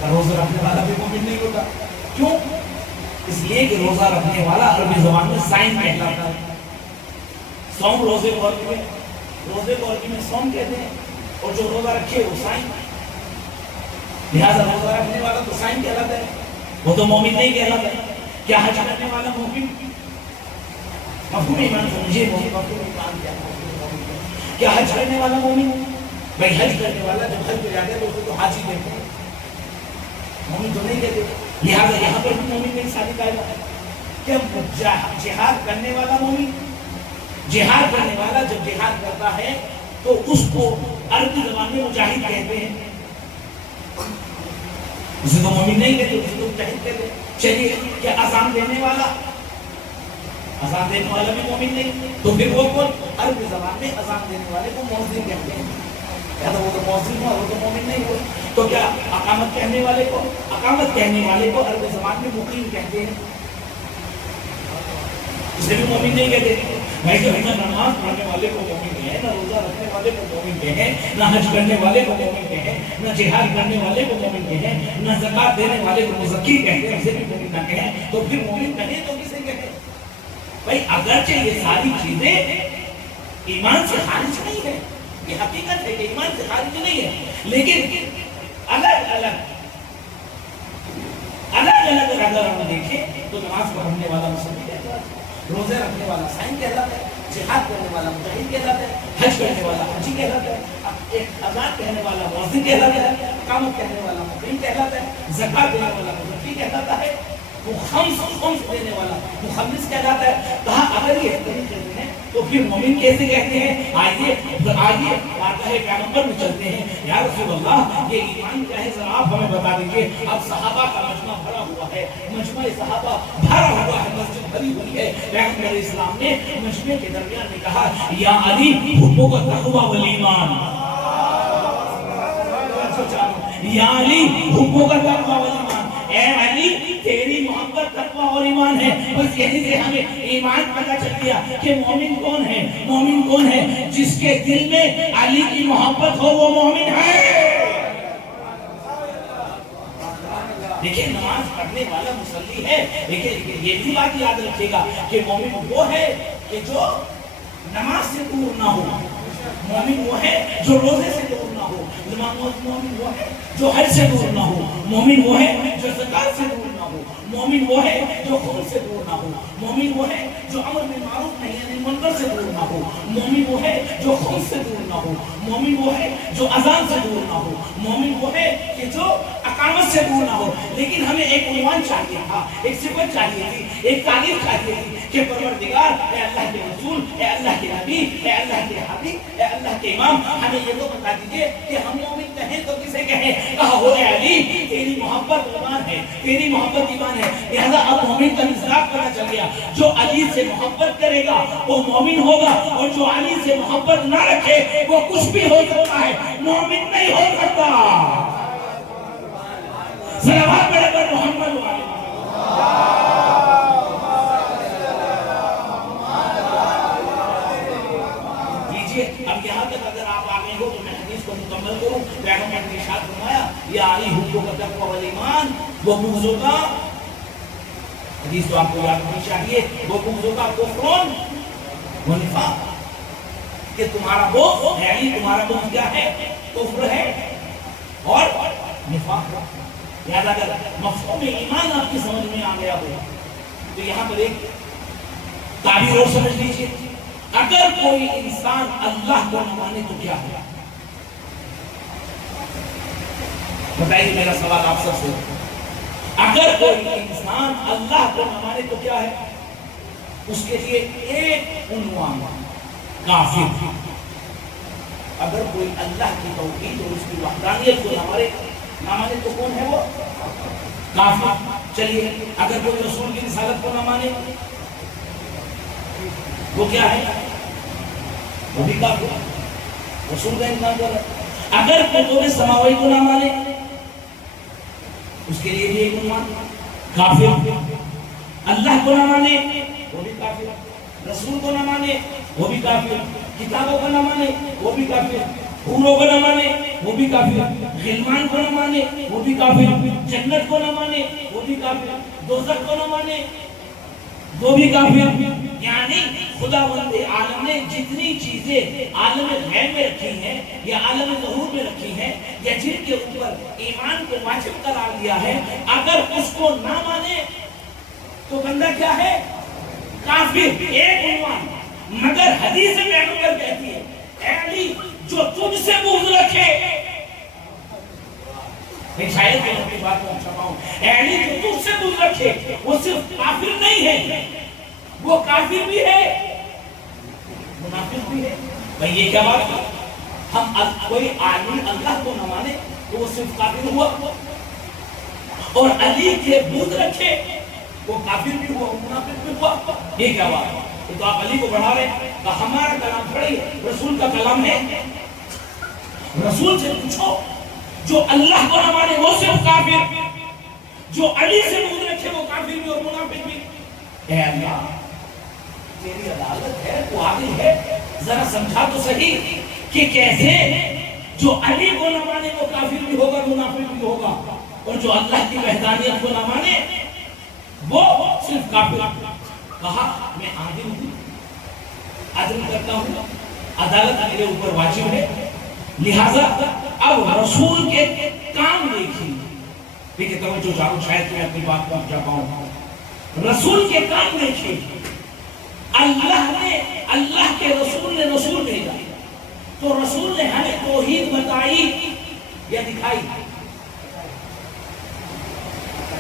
روزہ رکھنے والا بھی مومن نہیں ہوتا. کیوں؟ اس لیے کہ روزہ رکھنے والا عربی زبان میں صائم کہلاتا ہے. صوم روزے کو عربی میں صوم کہتے ہیں، اور جو روزہ رکھے وہ صائم. لہذا روزہ رکھنے والا تو صائم کہلاتا ہے، وہ تو مومن نہیں کہلاتا ہے. کیا حج کرنے والا مومن؟ مفہوم ایمان سمجھے. مفہوم ایمان کیا حج کرنے والا مومن؟ بھائی حج کرنے والا جب حج پہ جاتا ہے تو اسے تو حاجی کہتے ہیں، مومن تو نہیں کہتے. لہٰذا یہاں پر بھی مومن نہیں ثابت آئے کہ جہاد کرنے والا مومن، جہاد کرنے والا جب جہاد کرتا ہے تو اس کو عربی زبان میں مجاہد کہتے ہیں. اسے تو مومن نہیں کہتے، اسے تو مجاہد کہتے ہیں. چلیے کیا اذان دینے والا بھی مومن نہیں، تو پھر وہ کون؟ عربی زبان میں اذان دینے والے کو مؤذن کہتے ہیں. یا تو وہ تو مؤذن ہوا، وہ تو مومن نہیں ہوا. تو کیا اقامت کہنے والے کو عربی زبان میں مقیم کہتے ہیں، اسے بھی مومن نہیں کہتے. میں کہ نہ نماز پڑھنے والے کو مومن کہیں، نہ روزہ رکھنے والے کو مومن کہیں، نہ حج کرنے والے کو مومن کہیں، نہ جہاد کرنے والے کو مومن کہیں، نہ زکات دینے والے کو مزکی کہتے ہیں، اسے بھی مومن نہ کہیں. تو پھر مومن کہیں تو کسے کہیں؟ بھائی اگرچہ یہ ساری چیزیں ایمان سے خارج نہیں ہے، یہ حقیقت ہے کہ ایمان سے خارج نہیں ہے، لیکن الگ الگ اگر ہم دیکھیں تو نماز پڑھنے والا مسلمان کہتا ہے، روزے رکھنے والا صائم کہلاتا ہے، جہاد کرنے والا مجاہد کہلاتا ہے، حج کرنے والا حجی کہلاتا ہے، ایک اذان کہنے والا مؤذن کہلاتا ہے، اقامت کہنے والا مقیم کہلاتا ہے، زکات دینے والا مزکی کہلاتا ہے، خمس دینے والا مخلص کہلاتا ہے. کہا اگر یہ طریقے ہیں تو پھر مومن کیسے کہتے ہیں؟ آئیے بارگاہ پیغمبر میں چلتے ہیں. یا رسول اللہ یہ ایمان کیا ہے ذرا آپ ہمیں بتا دیجئے. اب صحابہ کا مجمع بھرا ہوا ہے، مجمع صحابہ بھرا ہوا ہے، مسجد بھری ہوئی ہے. پیغمبر اسلام نے مجمع کے درمیان میں کہا یا علی حبک التقوی والایمان، یا علی حبک التقوی والایمان، اے علی تیری محبت تقوی اور ایمان ہے. بس یہی سے ہمیں ایمان پتہ چل گیا کہ مومن کون ہے. مومن کون ہے؟ جس کے دل میں علی کی محبت ہو وہ مومن ہے. دیکھیں نماز پڑھنے والا مصلی ہے، لیکن یہ بھی بات یاد رکھے گا کہ مومن وہ ہے کہ جو نماز سے دور نہ ہو، مومن وہ ہے جو روزے سے دور نہ ہو، مومن وہ ہے جو حج سے دور نہ ہو، مومن وہ ہے جو زکات سے دور نہ ہو، مومن وہ ہے جو خون سے دور نہ ہو، مومن وہ ہے جو امر بالمعروف نہی عن المنکر سے دور نہ ہو، مومن وہ ہے جو خون سے دور نہ ہو، مومن وہ ہے جو اذان سے دور نہ ہو، مومن وہ ہے کہ جو اقامت سے دور نہ ہو. لیکن ہمیں ایک عنوان چاہیے تھا، ایک صفت چاہیے تھی، ایک تعریف چاہیے تھی کہ پروردگار اے اللہ کے رسول، اے اللہ کے نبی، اے اللہ کے حبیب، اے اللہ کے امام، ہمیں یہ تو بتا دیجئے کہ ہم مومن کہیں تو کسے کہیں؟ کہا ہو اے علی تیری محبت ایمان ہے، تیری محبت ایمان ہے. لہذا اب مومن کا مصداق پتہ چل گیا، جو علی سے محبت کرے گا وہ مومن ہوگا، اور جو علی سے محبت نہ رکھے وہ کچھ بھی ہو سکتا ہے، مومن نہیں ہو سکتا. صلوات پڑھے پر محمد والے دیجئے. اب یہاں تک اگر آپ آگے ہو تو میں حدیث کو مکمل کروں. پیغمبر نے ارشاد فرمایا یا علی حبک التقوی والایمان وبغضک، حدیث تو آپ کو یاد ہونی چاہیے، وبغضک کفر ونفاق، کہ تمہارا بغض ہے علی، تمہارا بغض کیا ہے؟ کفر ہے اور نفاق ہے. لہذا اگر مفہوم ایمان آپ کی سمجھ میں آ گیا ہو تو یہاں پر ایک تعبیر اور سمجھ لیجیے. اگر کوئی انسان اللہ کو نہ مانے تو کیا ہے؟ بتائیے میرا سوال آپ سب سے. اگر کوئی انسان اللہ کو نہ مانے تو کیا ہے؟ اس کے لیے ایک عنوان کافر. اگر کوئی اللہ کی توحید اور اس کی وحدانیت کو نہ مانے تو کون ہے وہ؟ کافر. چلیے اگر کوئی رسول کی رسالت کو نہ مانے وہ کیا ہے؟ وہ بھی کافر، رسول کا انکار کر رہا ہے. اگر کتب سماوی کو نہ مانے اس کے لیے بھی ایک عنوان کافر. اللہ کو نہ مانے وہ بھی کافر، رسول کو نہ مانے وہ بھی کافر، کتابوں کو نہ مانے وہ بھی کافر، حوروں کو نہ مانے وہ بھی کافر، غلمان کو نہ مانے وہ بھی کافر، جنت کو نہ مانے وہ بھی کافر، دوزخ کو نہ مانے وہ بھی کافر. یعنی خداوند عالم نے جتنی چیزیں عالم غیب میں رکھی ہیں یا عالم ظہور میں رکھی ہیں یا جن کے اوپر ایمان کو واجب قرار دیا ہے، اگر اس کو نہ مانے تو بندہ کیا ہے؟ کافر. ایک عنوان. مگر حدیث پیغمبر کہتی ہے اے علی جو تجھ سے بغض رکھے، میں شاید میں اپنی بات کو چھپاؤں، اے علی جو تجھ سے بغض رکھے وہ صرف کافر نہیں ہے، وہ کافر بھی ہے منافق بھی ہے. بھئی یہ کیا بات ہے؟ ہم کوئی آدمی اللہ کو نہ مانے تو وہ صرف کافر ہوا، اور علی کے بغض رکھے وہ کافر بھی ہوا منافق بھی ہوا. یہ کیا بات ہے؟ تو آپ علی کو بڑھا رہے ہیں کہ ہمارا کلام پڑھیے، رسول کا کلام ہے. رسول سے پوچھو جو اللہ کو نہ مانے وہ صرف کافر، جو علی سے بغض رکھے وہ کافر بھی اور منافق بھی. اے اللہ تیری عدالت ہے، تو عادل ہے، ذرا سمجھا تو صحیح کہ کیسے جو علی کو نہ مانے وہ کافر بھی ہوگا منافق بھی ہوگا، اور جو اللہ کی وحدانیت کو نہ مانے وہ صرف کافر. کہا میں عادل ہوں، عدل کرتا ہوں، عدالت میرے اوپر واجب ہے، لہذا اب رسول کے کام دیکھیں. دیکھیں توجہ چاہوں، شاید میں اپنی بات کو پہنچا پاؤں. رسول کے کام دیکھیں. اللہ کے رسول نے رسول بھیجا، تو رسول نے ہمیں توحید بتائی یا دکھائی؟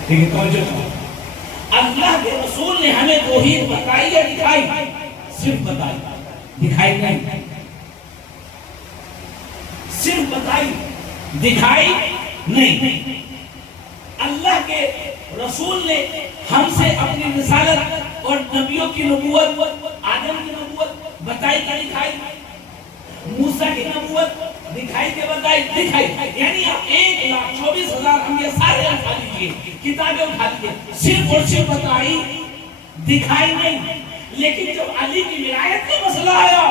دیکھیں توجہ چاہوں، اللہ کے رسول نے ہمیں توحید بتائی یا دکھائی؟ صرف بتائی، دکھائی نہیں. صرف بتائی، دکھائی نہیں. اللہ کے رسول نے ہم سے اپنی رسالت اور نبیوں کی نبوت، آدم کی نبوت بتائی کہ دکھائی؟ موسیٰ کی نبوت دکھائی کہ بتائی؟ دکھائی. یعنی آپ 1,24,000 انبیاء سارے اٹھا لیجئے، کتابیں اٹھا لیجئے، صرف اور صرف بتائی، دکھائی نہیں. لیکن جب علی کی ولایت کا مسئلہ آیا،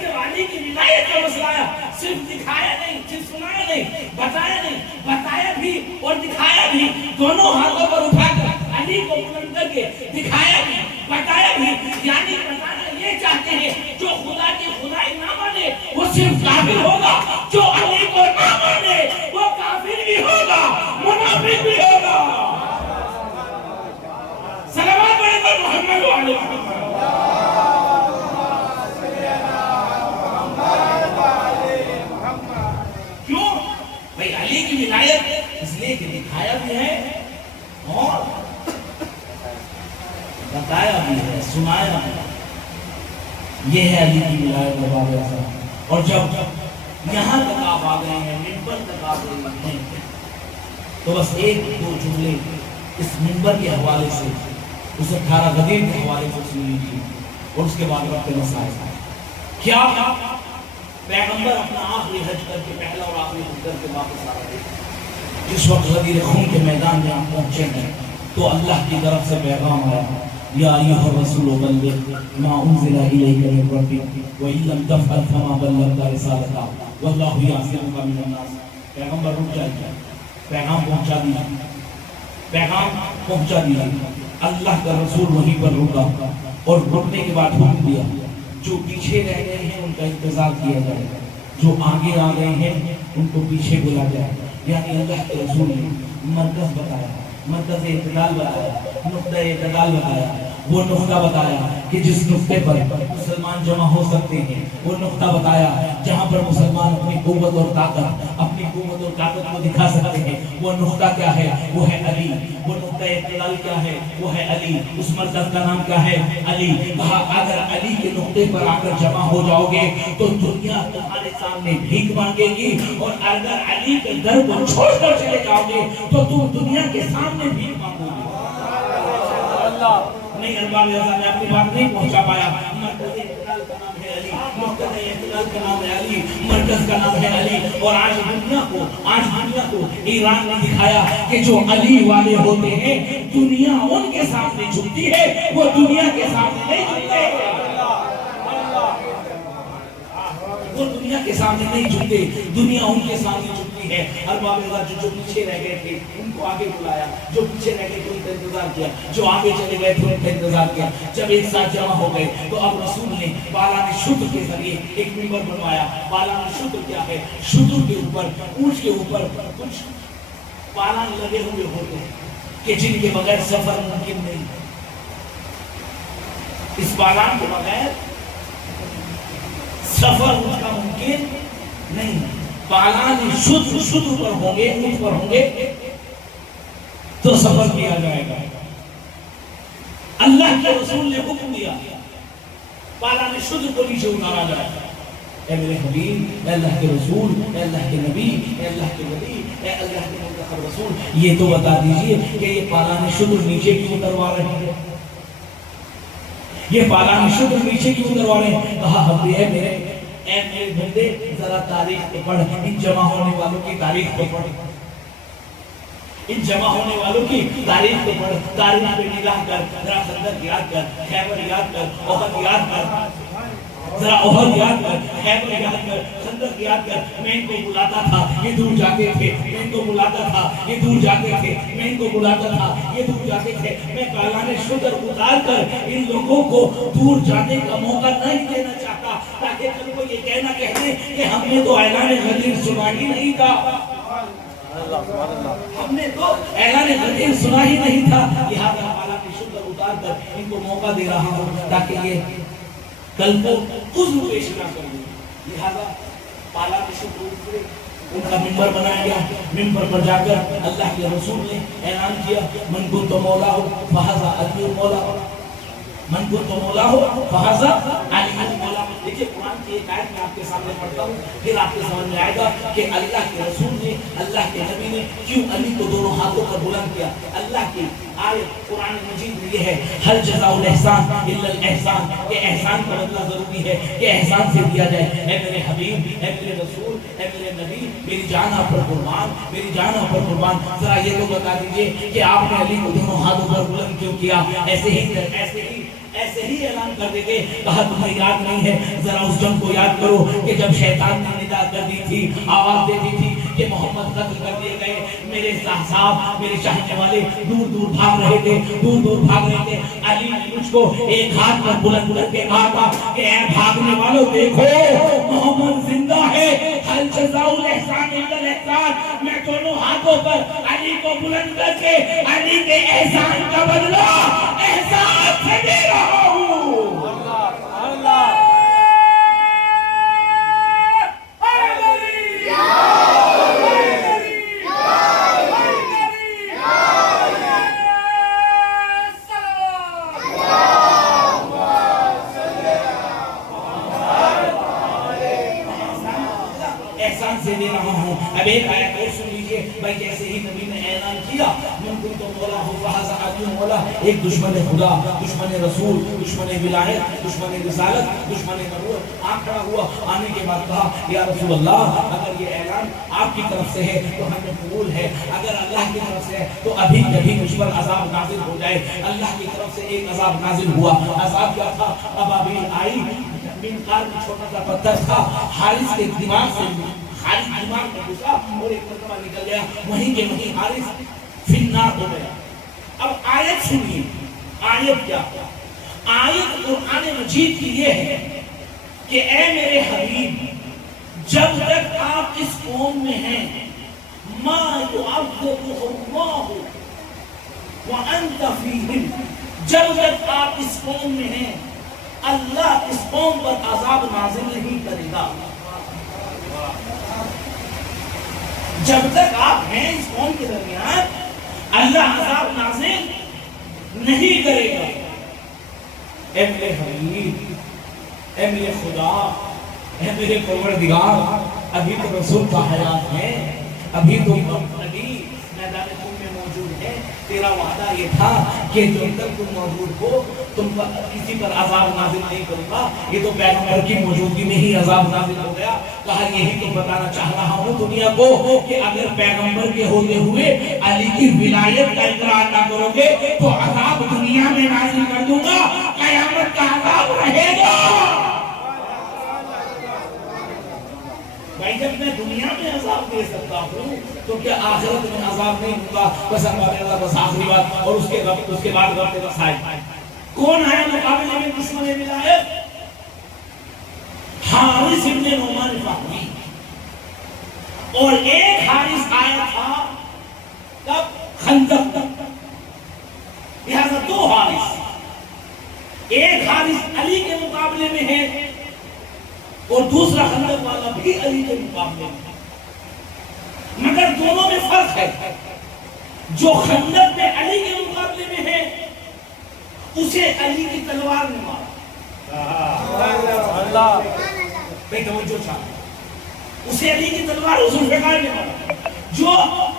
جب علی کی ولایت کا مسئلہ آیا، صرف دکھایا نہیں، صرف سنایا نہیں، بتایا نہیں، بتایا بھی اور دکھایا بھی، دونوں ہاتھوں پر اٹھا کر علی کو بلند کر کے دکھایا بھی بتایا بھی. یعنی بتانا یہ چاہتے ہیں جو خدا کی خدائی نہ مانے وہ صرف کافر ہوگا، جو علی کو نہ مانے وہ کافر بھی ہوگا منافق بھی ہوگا. صلوات پڑھیں پر محمد و علی محمد. کیوں؟ بھئی علی کی ولایت اس لیے کہ دکھایا بھی ہے اور بتایا بھی ہے، سنایا بھی ہے. یہ ہے علی کی ولایت اور بابیت. اور جب یہاں تک آپ آ گئے ہیں، منبر تک آ گئے ہیں، تو بس ایک دو جملے اس منبر کے حوالے سے، اس 18 غدیر کے حوالے سے سن لیجیے، اور اس کے بعد وقت مسائل. کیا پیغمبر اپنا آخری حج کر کے، پہلا اور آخری حج کر کے واپس آ رہے ہیں. جس وقت غدیر خون کے میدان میں آپ پہنچے ہیں تو اللہ کی طرف سے پیغام آیا، یا ایھا الرسول بلغ ما انزل الیک من ربک وان لم تفعل فما بلغت رسالتہ واللہ یعصمک من الناس. پیغمبر رک جائیے، پیغام پہنچا دیجیے، پیغام پہنچا دیجیے. اللہ کا رسول وہیں پر رکا، اور رکنے کے بعد حکم دیا جو پیچھے رہ گئے ہیں ان کا انتظار کیا جائے، جو آگے آ گئے ہیں ان کو پیچھے بلا جائے. یعنی اللہ کے رسول نے مرکز بتایا، مرکز اعتدال بتایا، نقطہ اعتدال بتایا، وہ نقطہ بتایا کہ جس نقطے پر مسلمان جمع ہو سکتے ہیں، وہ نقطہ بتایا جہاں پر مسلمان اپنی قوت اور طاقت کو دکھا سکتے ہیں. وہ نقطہ کیا ہے؟ وہ ہے علی. وہ نقطہ اعتدال کیا ہے؟ وہ ہے علی. اس مرکز کا نام کیا ہے؟ علی. کہا اگر علی کے نقطے پر آ کر جمع ہو جاؤ گے تو دنیا تمہارے سامنے بھیک مانگے گی، اور اگر علی کے در کو چھوڑ کر چلے جاؤ گے تو تم دنیا کے سامنے بھیک مانگو گے. نہیں ارباب میں اپنی بات نہیں پہنچا پایا. مرکز اعتدال کا نام ہے علی، مرکز اعتدال کا نام ہے علی، مرکز کا نام ہے علی. اور آج دنیا کو ایران نے دکھایا کہ جو علی والے ہوتے ہیں دنیا ان کے سامنے جھکتی ہے، وہ دنیا کے سامنے نہیں جھکتے. وہ دنیا کے سامنے نہیں جھکتے، دنیا ان کے سامنے جھکتی ہے۔ ارباب غیب جو پیچھے رہ گئے تھے ان کو آگے بلایا، جو پیچھے رہ گئے تھے ان کا انتظار کیا، جو آگے چلے گئے تھے ان کا انتظار کیا۔ جب ایک ساتھ جمع ہو گئے تو اب رسول نے بالان شتر کے ذریعے ایک منبر بنوایا۔ بالان شتر کیا ہے؟ شتر کے اوپر، اونٹ کے اوپر کچھ بالان لگے ہوئے ہوتے ہیں کہ جن کے بغیر سفر ممکن نہیں۔ اس بالان کے بغیر سفر اس کا ممکن نہیں۔ بالان شتر پر ہوں گے، اونٹ پر ہوں گے تو سفر کیا جائے گا۔ اللہ کے رسول نے حکم دیا بالان شتر کو نیچے اتارا جائے گا۔ اے میرے حبیب، اے اللہ کے رسول، اے اللہ کے نبی، اے اللہ کے ولی، اے اللہ کے منتخب رسول، یہ تو بتا دیجئے کہ یہ بالان شتر نیچے کیوں اتروا رہے ہیں؟ یہ بالان شتر نیچے کیوں اتروا رہے ہیں؟ کہا حبیب اے میرے بندے ذرا تاریخ کو پڑھ، ان جمع ہونے والوں کی تاریخ کو پڑھ، ان جمع ہونے والوں کی تاریخ کو پڑھ، تاریخ پہ نگاہ کر، ذرا خندق یاد کر، خیبر یاد کر، احد یاد کر، ذرا احد یاد کر، خیبر یاد کر، خندق یاد کر۔ میں ان کو بلاتا تھا یہ دور جاتے تھے، میں ان کو بلاتا تھا یہ دور جاتے تھے، میں ان کو بلاتا تھا یہ دور جاتے تھے۔ میں بالان شتر اتار کر ان لوگوں کو دور جانے کا موقع نہیں دینا چاہتا تاکہ کل کو یہ کہنا کہتے کہ ہم نے تو اعلان غدیر سنا ہی نہیں تھا، ہم نے تو اعلان غدیر سنا ہی نہیں تھا۔ لہذا بالان شتر اتار کر ان کو موقع دے رہا ہوں تاکہ یہ کل کو عذر پیش نہ کریں۔ لہذا بالان شتر اترے، ان کا منبر بنایا گیا۔ منبر پر جا کر اللہ کے رسول نے اعلان کیا من کنت مولا ہو فہذا علی مولا ہو، من کنت مولا ہو فہذا علی مولا ہو۔ دیکھیں قرآن کی ایک آیت میں آپ کے سامنے پڑھتا ہوں، پھر آپ کے سمجھ میں آئے گا کہ اللہ کے رسول نے، اللہ کے نبی نے کیوں علی کو دونوں ہاتھوں پر بلند کیا۔ اللہ کی آیت قرآن مجید میں یہ ہے ہل جزاء الاحسان الا الاحسان، کہ احسان کا بدلہ ضروری ہے کہ احسان سے دیا جائے۔ اے میرے حبیب، اے میرے رسول، اے میرے نبی، میری جان آپ پر قربان، میری جان آپ پر قربان، ذرا یہ تو بتا دیجئے کہ آپ نے علی کو دونوں ہاتھوں پر بلند کیوں کیا؟ ایسے ہی اعلان کر دیتے۔ کہا تمہیں یاد نہیں ہے؟ ذرا اس جنگ کو یاد کرو کہ جب شیطان نے ندا کر دی تھی، آواز دے دی تھی کہ محمد قتل کر دیے گئے، میرے صاحب، میرے چاہنے والے دور دور بھاگ رہے تھے، دور دور بھاگ رہے تھے۔ علی نے مجھ کو ایک ہاتھ پر بلند کر کے کہا تھا کہ اے بھاگنے والوں دیکھو محمد زندہ ہے، ہل جزاء الاحسان الا الاحسان۔ میں دونوں ہاتھوں پر علی کو بلند کر کے علی کے احسان کا بدلہ احسان سے دے رہا ہوں۔ احسان سے دے رہا ہوں۔ اب ایک آیت اور سن لیجئے بھائی، جیسے ہی نبی نے اعلان کیا من کنت مولا ہو فہذا علی مولا، ایک دشمن خدا، دشمن رسول، دشمن ولایت، دشمن رسالت، دشمن نبوت آ کھڑا ہوا۔ آنے کے بعد کہا یا رسول اللہ، اگر یہ اعلان آپ کی طرف سے ہے تو ہمیں قبول ہے، اگر اللہ کی طرف سے ہے تو ابھی کبھی مجھ پر عذاب نازل ہو جائے۔ اللہ کی طرف سے ایک عذاب نازل ہوا۔ عذاب کیا تھا؟ ابابیل آئی، منقار میں چھوٹا سا پتھر تھا، حارث کے دماغ سے حارث دماغ میں گھسا اور ایک مرتبہ نکل گیا، وہیں کے وہیں حارث فی النار ہو گیا۔ اب آیت سنیے، آیت کیا؟ آیت قرآن مجید کی یہ ہے کہ اے میرے حبیب، جب تک آپ اس قوم میں ہیں ما يعذبه اللہ وانت فیہم، جب تک آپ اس قوم میں ہیں اللہ اس قوم پر عذاب نازل نہیں کرے گا۔ جب تک آپ ہیں اس قوم کے درمیان اللہ عذاب نازل نہیں کرے گا۔ اے میرے حبیب، اے میرے خدا، اے میرے پروردگار، ابھی تو رسول کا حیات ہے، ابھی تو نبی میدان خون میں موجود ہے، تیرا وعدہ یہ تھا کہ جب تک تم موجود ہو تم پر کسی پر عذاب نازل نہیں کروں گا۔ یہ تو پیغمبر کی موجودگی میں ہی عذاب نازل ہو گیا۔ کہا یہی تو بتانا چاہ رہا ہوں دنیا کو کہ اگر پیغمبر کے ہوتے ہوئے علی کی ولایت کا اقرار نہ کرو گے تو عذاب دنیا میں نازل کر دوں گا، قیامت کا عذاب رہے گا۔ جب میں دنیا میں عذاب دے سکتا ہوں تو کیا آخرت میں عذاب نہیں ہوگا؟ بس بس آخری بات اور اس کے بعد وقت مسائل. کون آیا مقابلے میں دشمن ولایت؟ حارث ابن نعمان فہمی. اور ایک حارث آیا تھا کب؟ خندق. لہذا دو حارث. ایک حارث علی کے مقابلے میں ہے اور دوسرا خندق والا بھی علی کے مقابلے میں. مگر دونوں میں فرق ہے. جو خندق میں علی کے مقابلے میں ہے اسے علی کی تلوار نے مارا. اللہ بھائی توجہ چاہیے. اسے علی کی تلوار ذوالفقار نے مارا. جو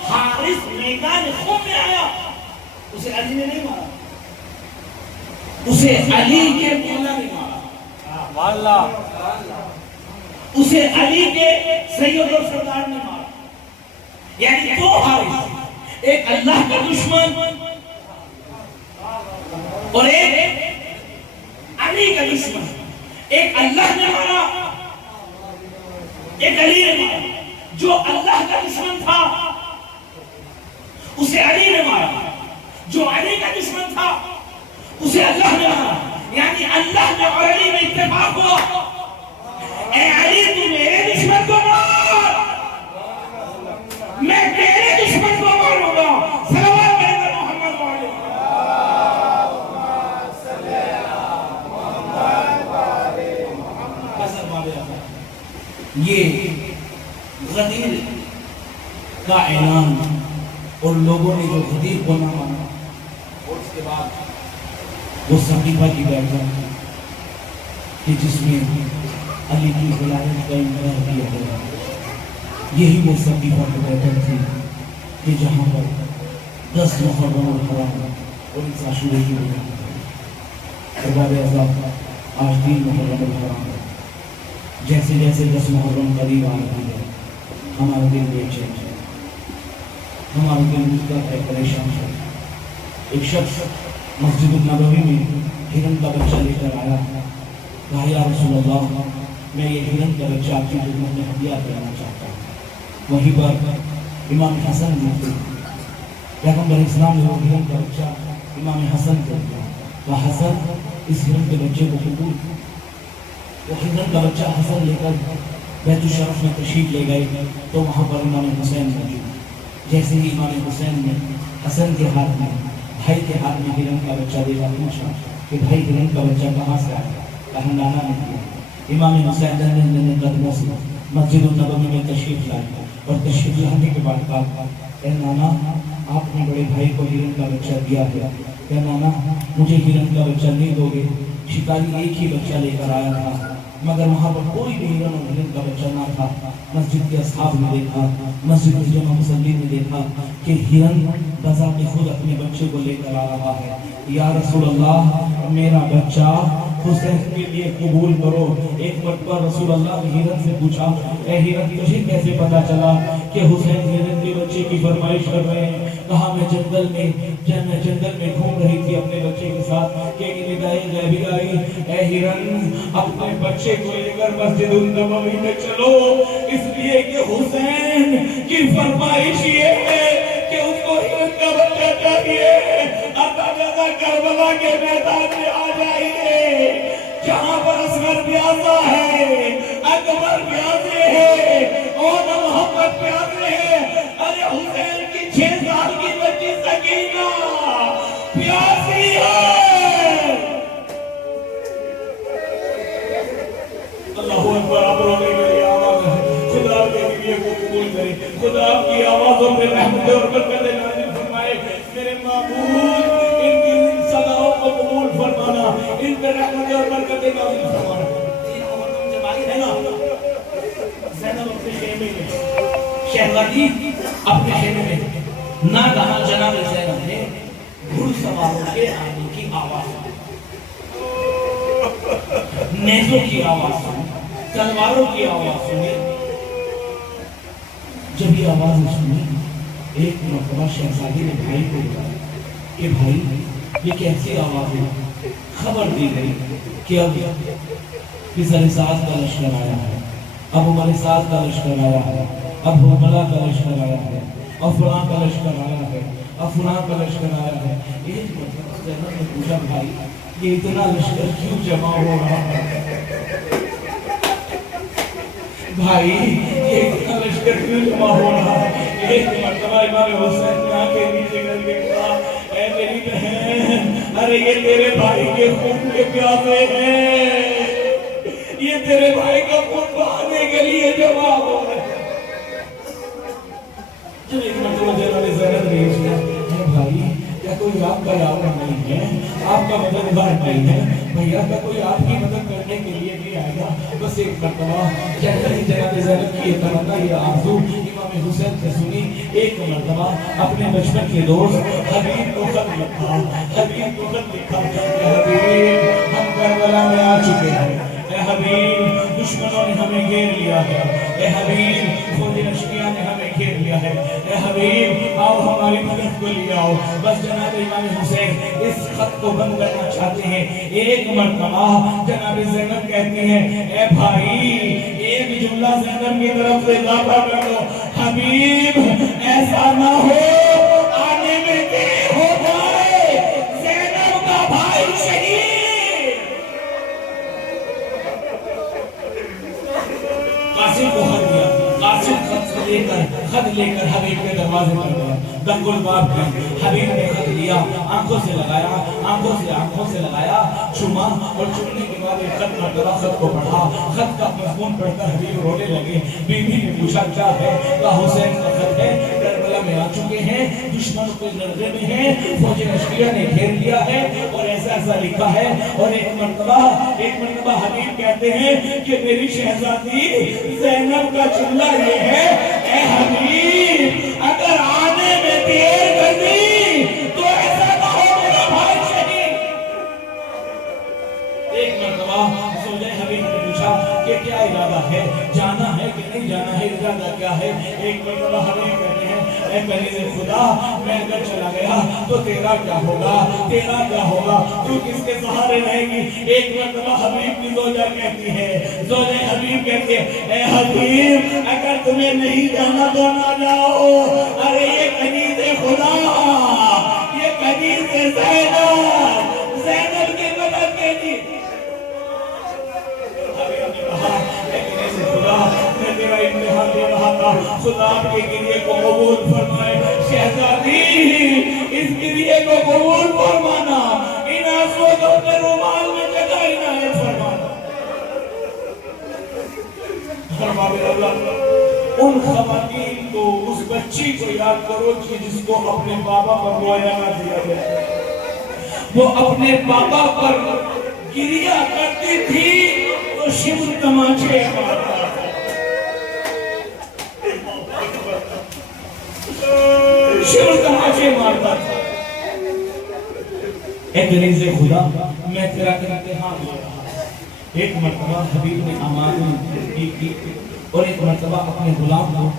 حارث میدان خون میں آیا اسے علی نے نہیں مارا, اسے علی کے مولا نے مارا. اسے علی کے سید اور سردار نے مارا. یعنی دو حارث, ایک اللہ کا دشمن اور ایک علی کا دشمن. ایک اللہ نے مارا, ایک علی نے مارا. جو اللہ کا دشمن تھا اسے علی نے مارا, جو علی کا دشمن تھا اسے اللہ نے مارا. یعنی اللہ نے اور علی میں اتفاق ہوا, اے علی تو میرے دشمن کو مار, میں تیرے دشمن کو ماروں گا. صلوات علی محمد و علی محمد. یہ غدیر کا اعلان اور لوگوں نے جو غدیر کو نہ مانا اور اس کے بعد وہ صحیفہ کی بیعت کہ جس میں علی کی ولایت کا انکار کیا گیا. یہی وہ صحیفہ کی بیعت تھی کہ جہاں پر 10 محرم الحرام اور 19 عاشورہ کی بیعت اور بعد ازاں آج 3 محرم الحرام. جیسے جیسے 10 محرم قریب آ رہی ہے ہمارا دل بے چین ہے, ہمارا دل مطلب ہے, پریشان ہے. ایک شخص مسجد النبوی میں ہرن کا بچہ لے کر آیا, کہا یا رسول اللہ میں یہ ہرن کا بچہ آپ کی خدمت میں ہدیہ کرنا چاہتا ہوں. وہیں پر امام حسن نے پیغمبر اسلام نے وہ ہرن کا بچہ امام حسن کو دیا. تو حسن اس ہرن کے بچے کو قبول کیا. وہ ہرن کا بچہ حسن لے کر بیت الشرف میں تشریف لے گئے تو وہاں پر امام حسین موجود. جیسے ہی امام حسین نے حسن کے ہاتھ میں بھائی کے ہاتھ میں ہرن کا بچہ دے کر پوچھا کہ بھائی ہرن کا بچہ کہاں سے آیا, کہا نانا نے دیا. امام حسین نے قدموں سے مسجد النبوی میں تشریف لائے اور تشریف لانے کے بعد کہا اے نانا آپ نے بڑے بھائی کو ہرن کا بچہ دیا ہے, اے نانا مجھے ہرن کا بچہ نہیں دو گے؟ شکاری ایک ہی بچہ لے کر آیا تھا مگر وہاں پر کوئی بھی ہرن اور ہرن کا بچہ نہ تھا. مسجد کے اصحاب نے دیکھا, مسجد کے جمع مسلمین نے دیکھا کہ ہرن بذات خود اپنے بچے کو لے کر آ رہا ہے. یا رسول اللہ میرا بچہ حسین کے لیے قبول کرو. ایک مرتبہ رسول اللہ نے ہرن سے پوچھا اے ہرن تجھے کیسے پتا چلا کہ حسین ہرن کے بچے کی فرمائش کر رہے ہیں؟ کہا میں جنگل میں گھوم رہی تھی اپنے بچے کے ساتھ کہ ایک ندائی غیبی آئی, اے ہرن اپنے بچے کو لے کر مسجد النبوی میں چلو, اس لیے کہ حسین کی فرمائش یہ ہے کہ اس کو ہرن کا بچہ چاہیے. اب کربلا کے میدان میں آ جائیے جہاں پر اصغر پیاسا ہے, اکبر پیاسے ہے اور محمد پیاسے ہے. ارے حسین کی 6 سال کی بچی سکینہ پیاسی ہے. اللہ اکبر. آپ لوگوں نے میری آواز خدا کے لیے قبول کرے, خدا کی آوازوں میں رحمت اور برکت نازل فرمائے. میرے معبود ان کی صداؤں کو قبول فرمانا, ان پہ رحمت اور برکت نازل فرمانا. تین عورتوں سے باقی ہے نا, زینب اپنے خیمے میں, شہزادی اپنے خیمے میں, نہ کہاں جناب زینب نے گھڑ سواروں کے آنے کی آواز, نیزوں کی آواز سنی, تلواروں کی آواز سنی. جب یہ آواز سنی ایک مرتبہ شہزادی نے بھائی کو کہا کہ بھائی یہ کیسی آواز ہے؟ خبر دی گئی کہ اب زرساز کا لشکر آیا ہے. اب عمر سعد کا لشکر آیا ہے، اب حرملہ کا لشکر آیا ہے، اب فلاں کا لشکر آیا ہے، اب فلاں کا لشکر آیا ہے۔ ایک مرتبہ زینب نے پوچھا بھائی یہ اتنا لشکر کیوں جمع ہو رہا ہے؟ بھائی یہ اتنا لشکر کیوں جمع ہو رہا ہے؟ ایک مرتبہ امام حسین نے آنکھیں نیچے کر کے کہا اے میری بہن، ارے یہ تیرے بھائی کے خون کے پیاسے ہیں، یہ تیرے بھائی کا خون بہانے کے لیے جمع ہو رہا ہے۔ جب ایک مرتبہ جناب زینب نے پوچھا اے بھائی کیا کوئی آپ کا یار نہیں ہے، آپ کا مددگار نہیں ہے؟ بھیا کیا کوئی آپ کی مدد کرنے کے لیے نہیں آئے گا؟ بس ایک مرتبہ کہتے ہیں جناب زینب کی یہ تمنا یہ آرزو امام حسین سے سنی۔ ایک مرتبہ اپنے بچپن کے دوست حبیب کو خط لکھا، حبیب کو خط لکھا کہ حبیب ہم کربلا میں آ چکے ہیں، اے حبیب دشمنوں نے ہمیں گھیر لیا ہے، اے حبیب فوج اشقیاء نے ہمیں گھیر لیا ہے، اے حبیب آؤ ہماری مدد کو لے آؤ۔ بس جناب امام حسین اس خط کو بند کرنا چاہتے ہیں۔ ایک مرتبہ جناب زینب کہتی ہیں اے بھائی ایک جملہ زینب کی طرف سے اضافہ کر دو، حبیب ایسا نہ ہو آنے میں دیر ہو جائے، زینب کا بھائی شہید۔ قاسم کو خط دیا، قاسم خط لے کر حبیب کے دروازے پر گیا، دنگل باب کی حبیب نے خط لیا، آنکھوں سے لگایا، آنکھوں سے لگایا، چما اور چمنے کے بعد ایک خط مرتبہ خط کو پڑھا۔ خط کا مضمون پڑھ کر حبیب رونے لگے۔ بیوی نے پوچھا کیا ہے؟ کہا حسین کا خط ہے، کربلا میں آ چکے ہیں، دشمن کے لڑزے میں ہیں، فوج اشقیاء نے گھیر لیا ہے اور ایسا ایسا لکھا ہے۔ اور ایک مرتبہ حبیب کہتے ہیں کہ میری شہزادی زینب کا جملہ یہ ہے اے حبیب اگر آنے میں دیر کر دی تو ایسا نہ ہو میرا بھائی شہید۔ ایک مرتبہ زوجہ حبیب نے پوچھا کہ کیا ارادہ ہے، جانا ہے کہ نہیں جانا ہے، ارادہ کیا ہے؟ ایک مرتبہ حبیب کہتے ہیں اے کنیز خدا میں اگر چلا گیا تو تیرا کیا ہوگا، تیرا کیا ہوگا، تو کس کے سہارے رہے گی؟ ایک مرتبہ حبیب کی زوجہ کہتی ہے، زوجہ حبیب کہتی ہے اے حبیب اگر تمہیں نہیں جانا تو نہ جاؤ، ارے یہ کنیز خدا، یہ کنیز زینب کی مدد کے لیے۔ میں تیرا امتحان دے رہا تھا، خدا آپ کے گریے کو قبول فرمائے۔ شہزادی اس گریے کو قبول فرمانا، ان آنسوؤں کو اپنے رومال میں جگہ عنایت فرمانا۔ فرمایا اللہ ان خواتین کو، اس بچی کو یاد کرو جس کو اپنے بابا پر رویا نہ دیا گیا، وہ اپنے بابا پر گریا کرتی تھی تو شمر تماچے مارتا تھا، شمر تماچے مارتا تھا۔ اے کنیز خدا میں تیرا امتحان لے رہا ہوں۔ ایک مرتبہ حبیب نے امان کی اور ایک مرتبہ اپنے غلام کو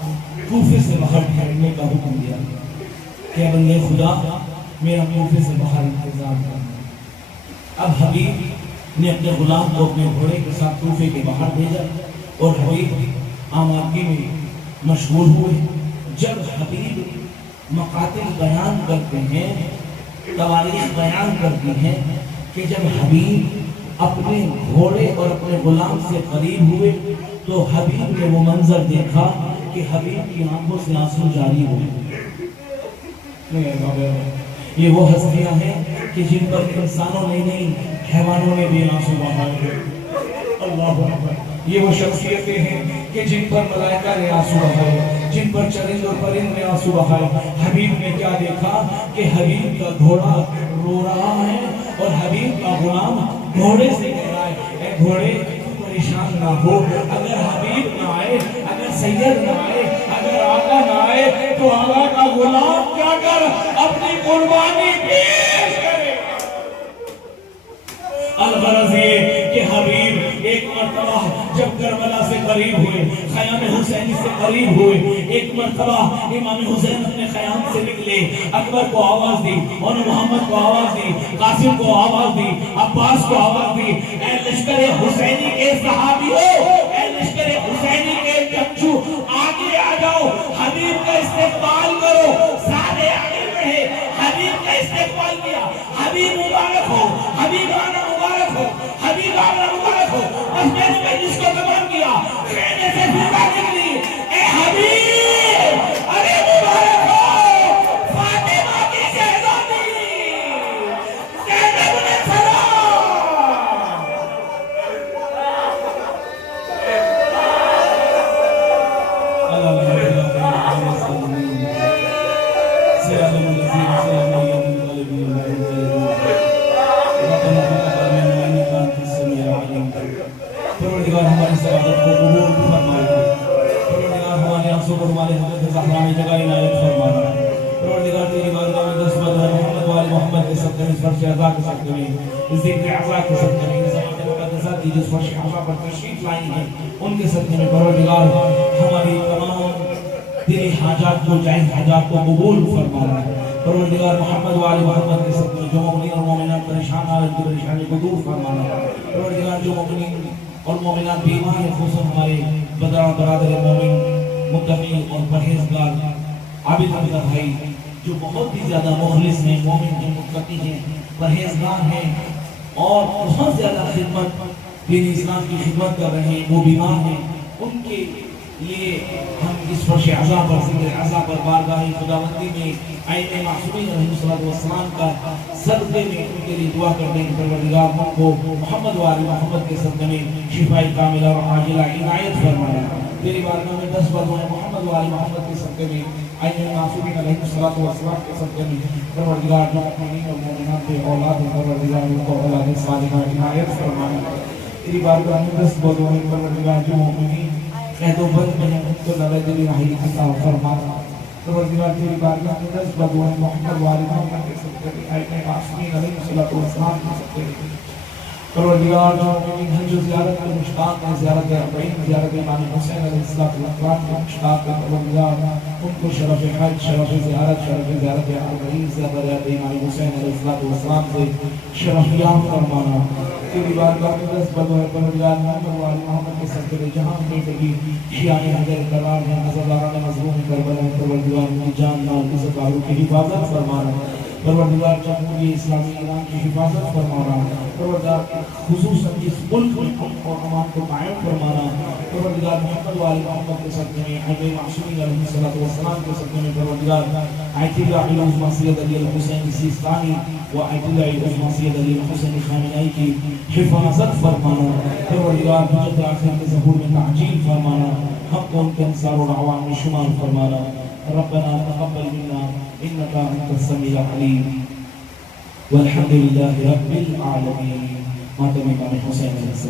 کوفے سے باہر ٹھہرنے کا حکم دیا کہ بندے خدا میرا کوفے سے باہر انتظام کرنا۔ اب حبیب نے اپنے غلام کو اپنے گھوڑے کے ساتھ کوفے کے باہر بھیجا اور حبیب آمادگی میں مشغول ہوئے۔ جب حبیب مقاتل بیان کرتے ہیں، تواریخ بیان کرتی ہیں کہ جب حبیب اپنے گھوڑے اور اپنے غلام سے قریب ہوئے تو حبیب نے وہ منظر دیکھا کہ حبیب کی آنکھوں سے آنسو جاری ہوئے۔ یہ وہ ہستیاں ہیں کہ جن پر انسانوں نے نہیں حیوانوں نے بھی آنسو بہائے۔ اللہ اکبر۔ یہ وہ شخصیتیں ہیں کہ جن پر ملائکہ نے آنسو بہائے، جن پر چرند اور پرند نے آنسو بہائے۔ حبیب نے کیا دیکھا کہ حبیب کا گھوڑا رو رہا ہے اور حبیب کا غلام گھوڑے سے کہہ رہا ہے اے گھوڑے تو پریشان نہ ہو، اگر حبیب نہ آئے، اگر سید نہ آئے، اگر آقا نہ آئے تو آقا کا غلام کیا کر اپنی قربانی پیش کرے۔ الغرض یہ کہ حبیب ایک مرتبہ جب کربلا سے قریب ہوئے، خیام حسینی سے قریب ہوئے، ایک مرتبہ امام حسین اپنے خیام سے نکلے، اکبر کو آواز دی، اور محمد کو آواز دی، قاسم کو آواز دی، عباس کو آواز دی، اے لشکر حسینی کے صحابیوں، اے لشکر حسینی واپس میں نے مجلس کو تمام کیا، خیمے سے فضا نکلی، اے حبیب ارے مبارک ہو فاطمہ کی شہزادی زینب نے سلام۔ پروردگار ہماری سعادت کو قبول فرمائے، پروردگار ہمارے آنسوں کو ہمارے حضرت زہرا میں جگہ عنایت فرمانا، پروردگار تیری بارگاہ میں دست بدر محمد وآل محمد کے صدقے میں، اس فرش عزا کے صدقے میں، اس ذکر عزا کے صدقے میں، اس ذکر مقدسہ کی جس فرش عزا پر تشریف لائی ہیں ان کے صدقے میں پروردگار ہماری تمام تیری حاجات کو، جائز حاجات کو قبول فرمانا، پروردگار محمد وآل محمد کے صدقے میں جو مومنین اور مومنات پریشان ہیں ان کی پریشانی کو دور فرمانا، پروردگار جو مومنین اور مومنات بیمار ہیں خصوصاً ہمارے برادر مومن متقی اور پرہیزگار عابد حمزہ بھائی جو بہت ہی زیادہ مخلص ہیں، مومن ہیں، متقی ہیں، پرہیزگار ہیں اور بہت زیادہ خدمت دین اسلام کی خدمت کر رہے ہیں، وہ بیمار ہیں، ان کے لیے ہم اس فرش عزا پر، ذکر عزا پر بارگاہ خداوندی میں آئین معصومین علیہ السلام کا صدقے میں ان کے لیے دعا کر دیں کہ پروردگار ان کو محمد وآل محمد کے صدقے میں شفائی کاملہ اور عاجلہ عنایت فرمانا، تیری بارگاہ میں دست بدر محمد وآل محمد کے صدقے میں آئین معصومین علیہ السلام کے صدقے میں پروردگار جو مومنین اور مومنات کے اولاد ہیں پروردگار ان کو اولاد صالحہ عنایت فرمانا، تیری بارگاہ میں دست بدر پروردگار جو مومنین قید و بند میں ان کو لڑے دلی رہی عطا فرمانا، پروردگار تیری بارگاہ میں دست بدر محمد وآل محمد کے صدقے میں آئین معصومین علیہ السلام کے صدقے میں پروردگار جو مومنین ہیں جو زیارت کے مشتاق ہیں، زیارت اربعین، زیارت امام حسین علیہ السلام کے مشتاق ہیں، پروردگار ان کو شرف حج، شرف زیارت اربعین، زیارت امام حسین علیہ السلام سے شرف یاب فرمانا، تیری بارگاہ میں دست بدر پروردگار محمد وآل محمد کے صدقے میں جہاں زندگی شیعہ حیدر قرار ہیں، عزاداران مظلوم کربلا ہیں، پروردگار ان کی جان مال عزت آبرو کی حفاظت فرمانا، پروردگار جمہوری اسلامی ایران کی حفاظت فرمانا، پروردگار خصوصاً اس ملک میں امن اور امان کو قائم فرمانا، پروردگار محمد وآل محمد کے صدقے میں آئین معصومین علیہ السلام کے صدقے میں پروردگار آیت اللہ العظمى سید علی الحسین سیستانی و آیت اللہ العظمى سید علی الحسین خامنائی کی حفاظت فرمانا، پروردگار بجت آخر کے ظہور میں تعجیل فرمانا، ہم کو ان کے انصار و اعوان میں شمار فرمانا، ربنا تقبل منا انك انت السميع العليم والحمد لله رب العالمين۔ ماتم امام حسین علیہ السلام۔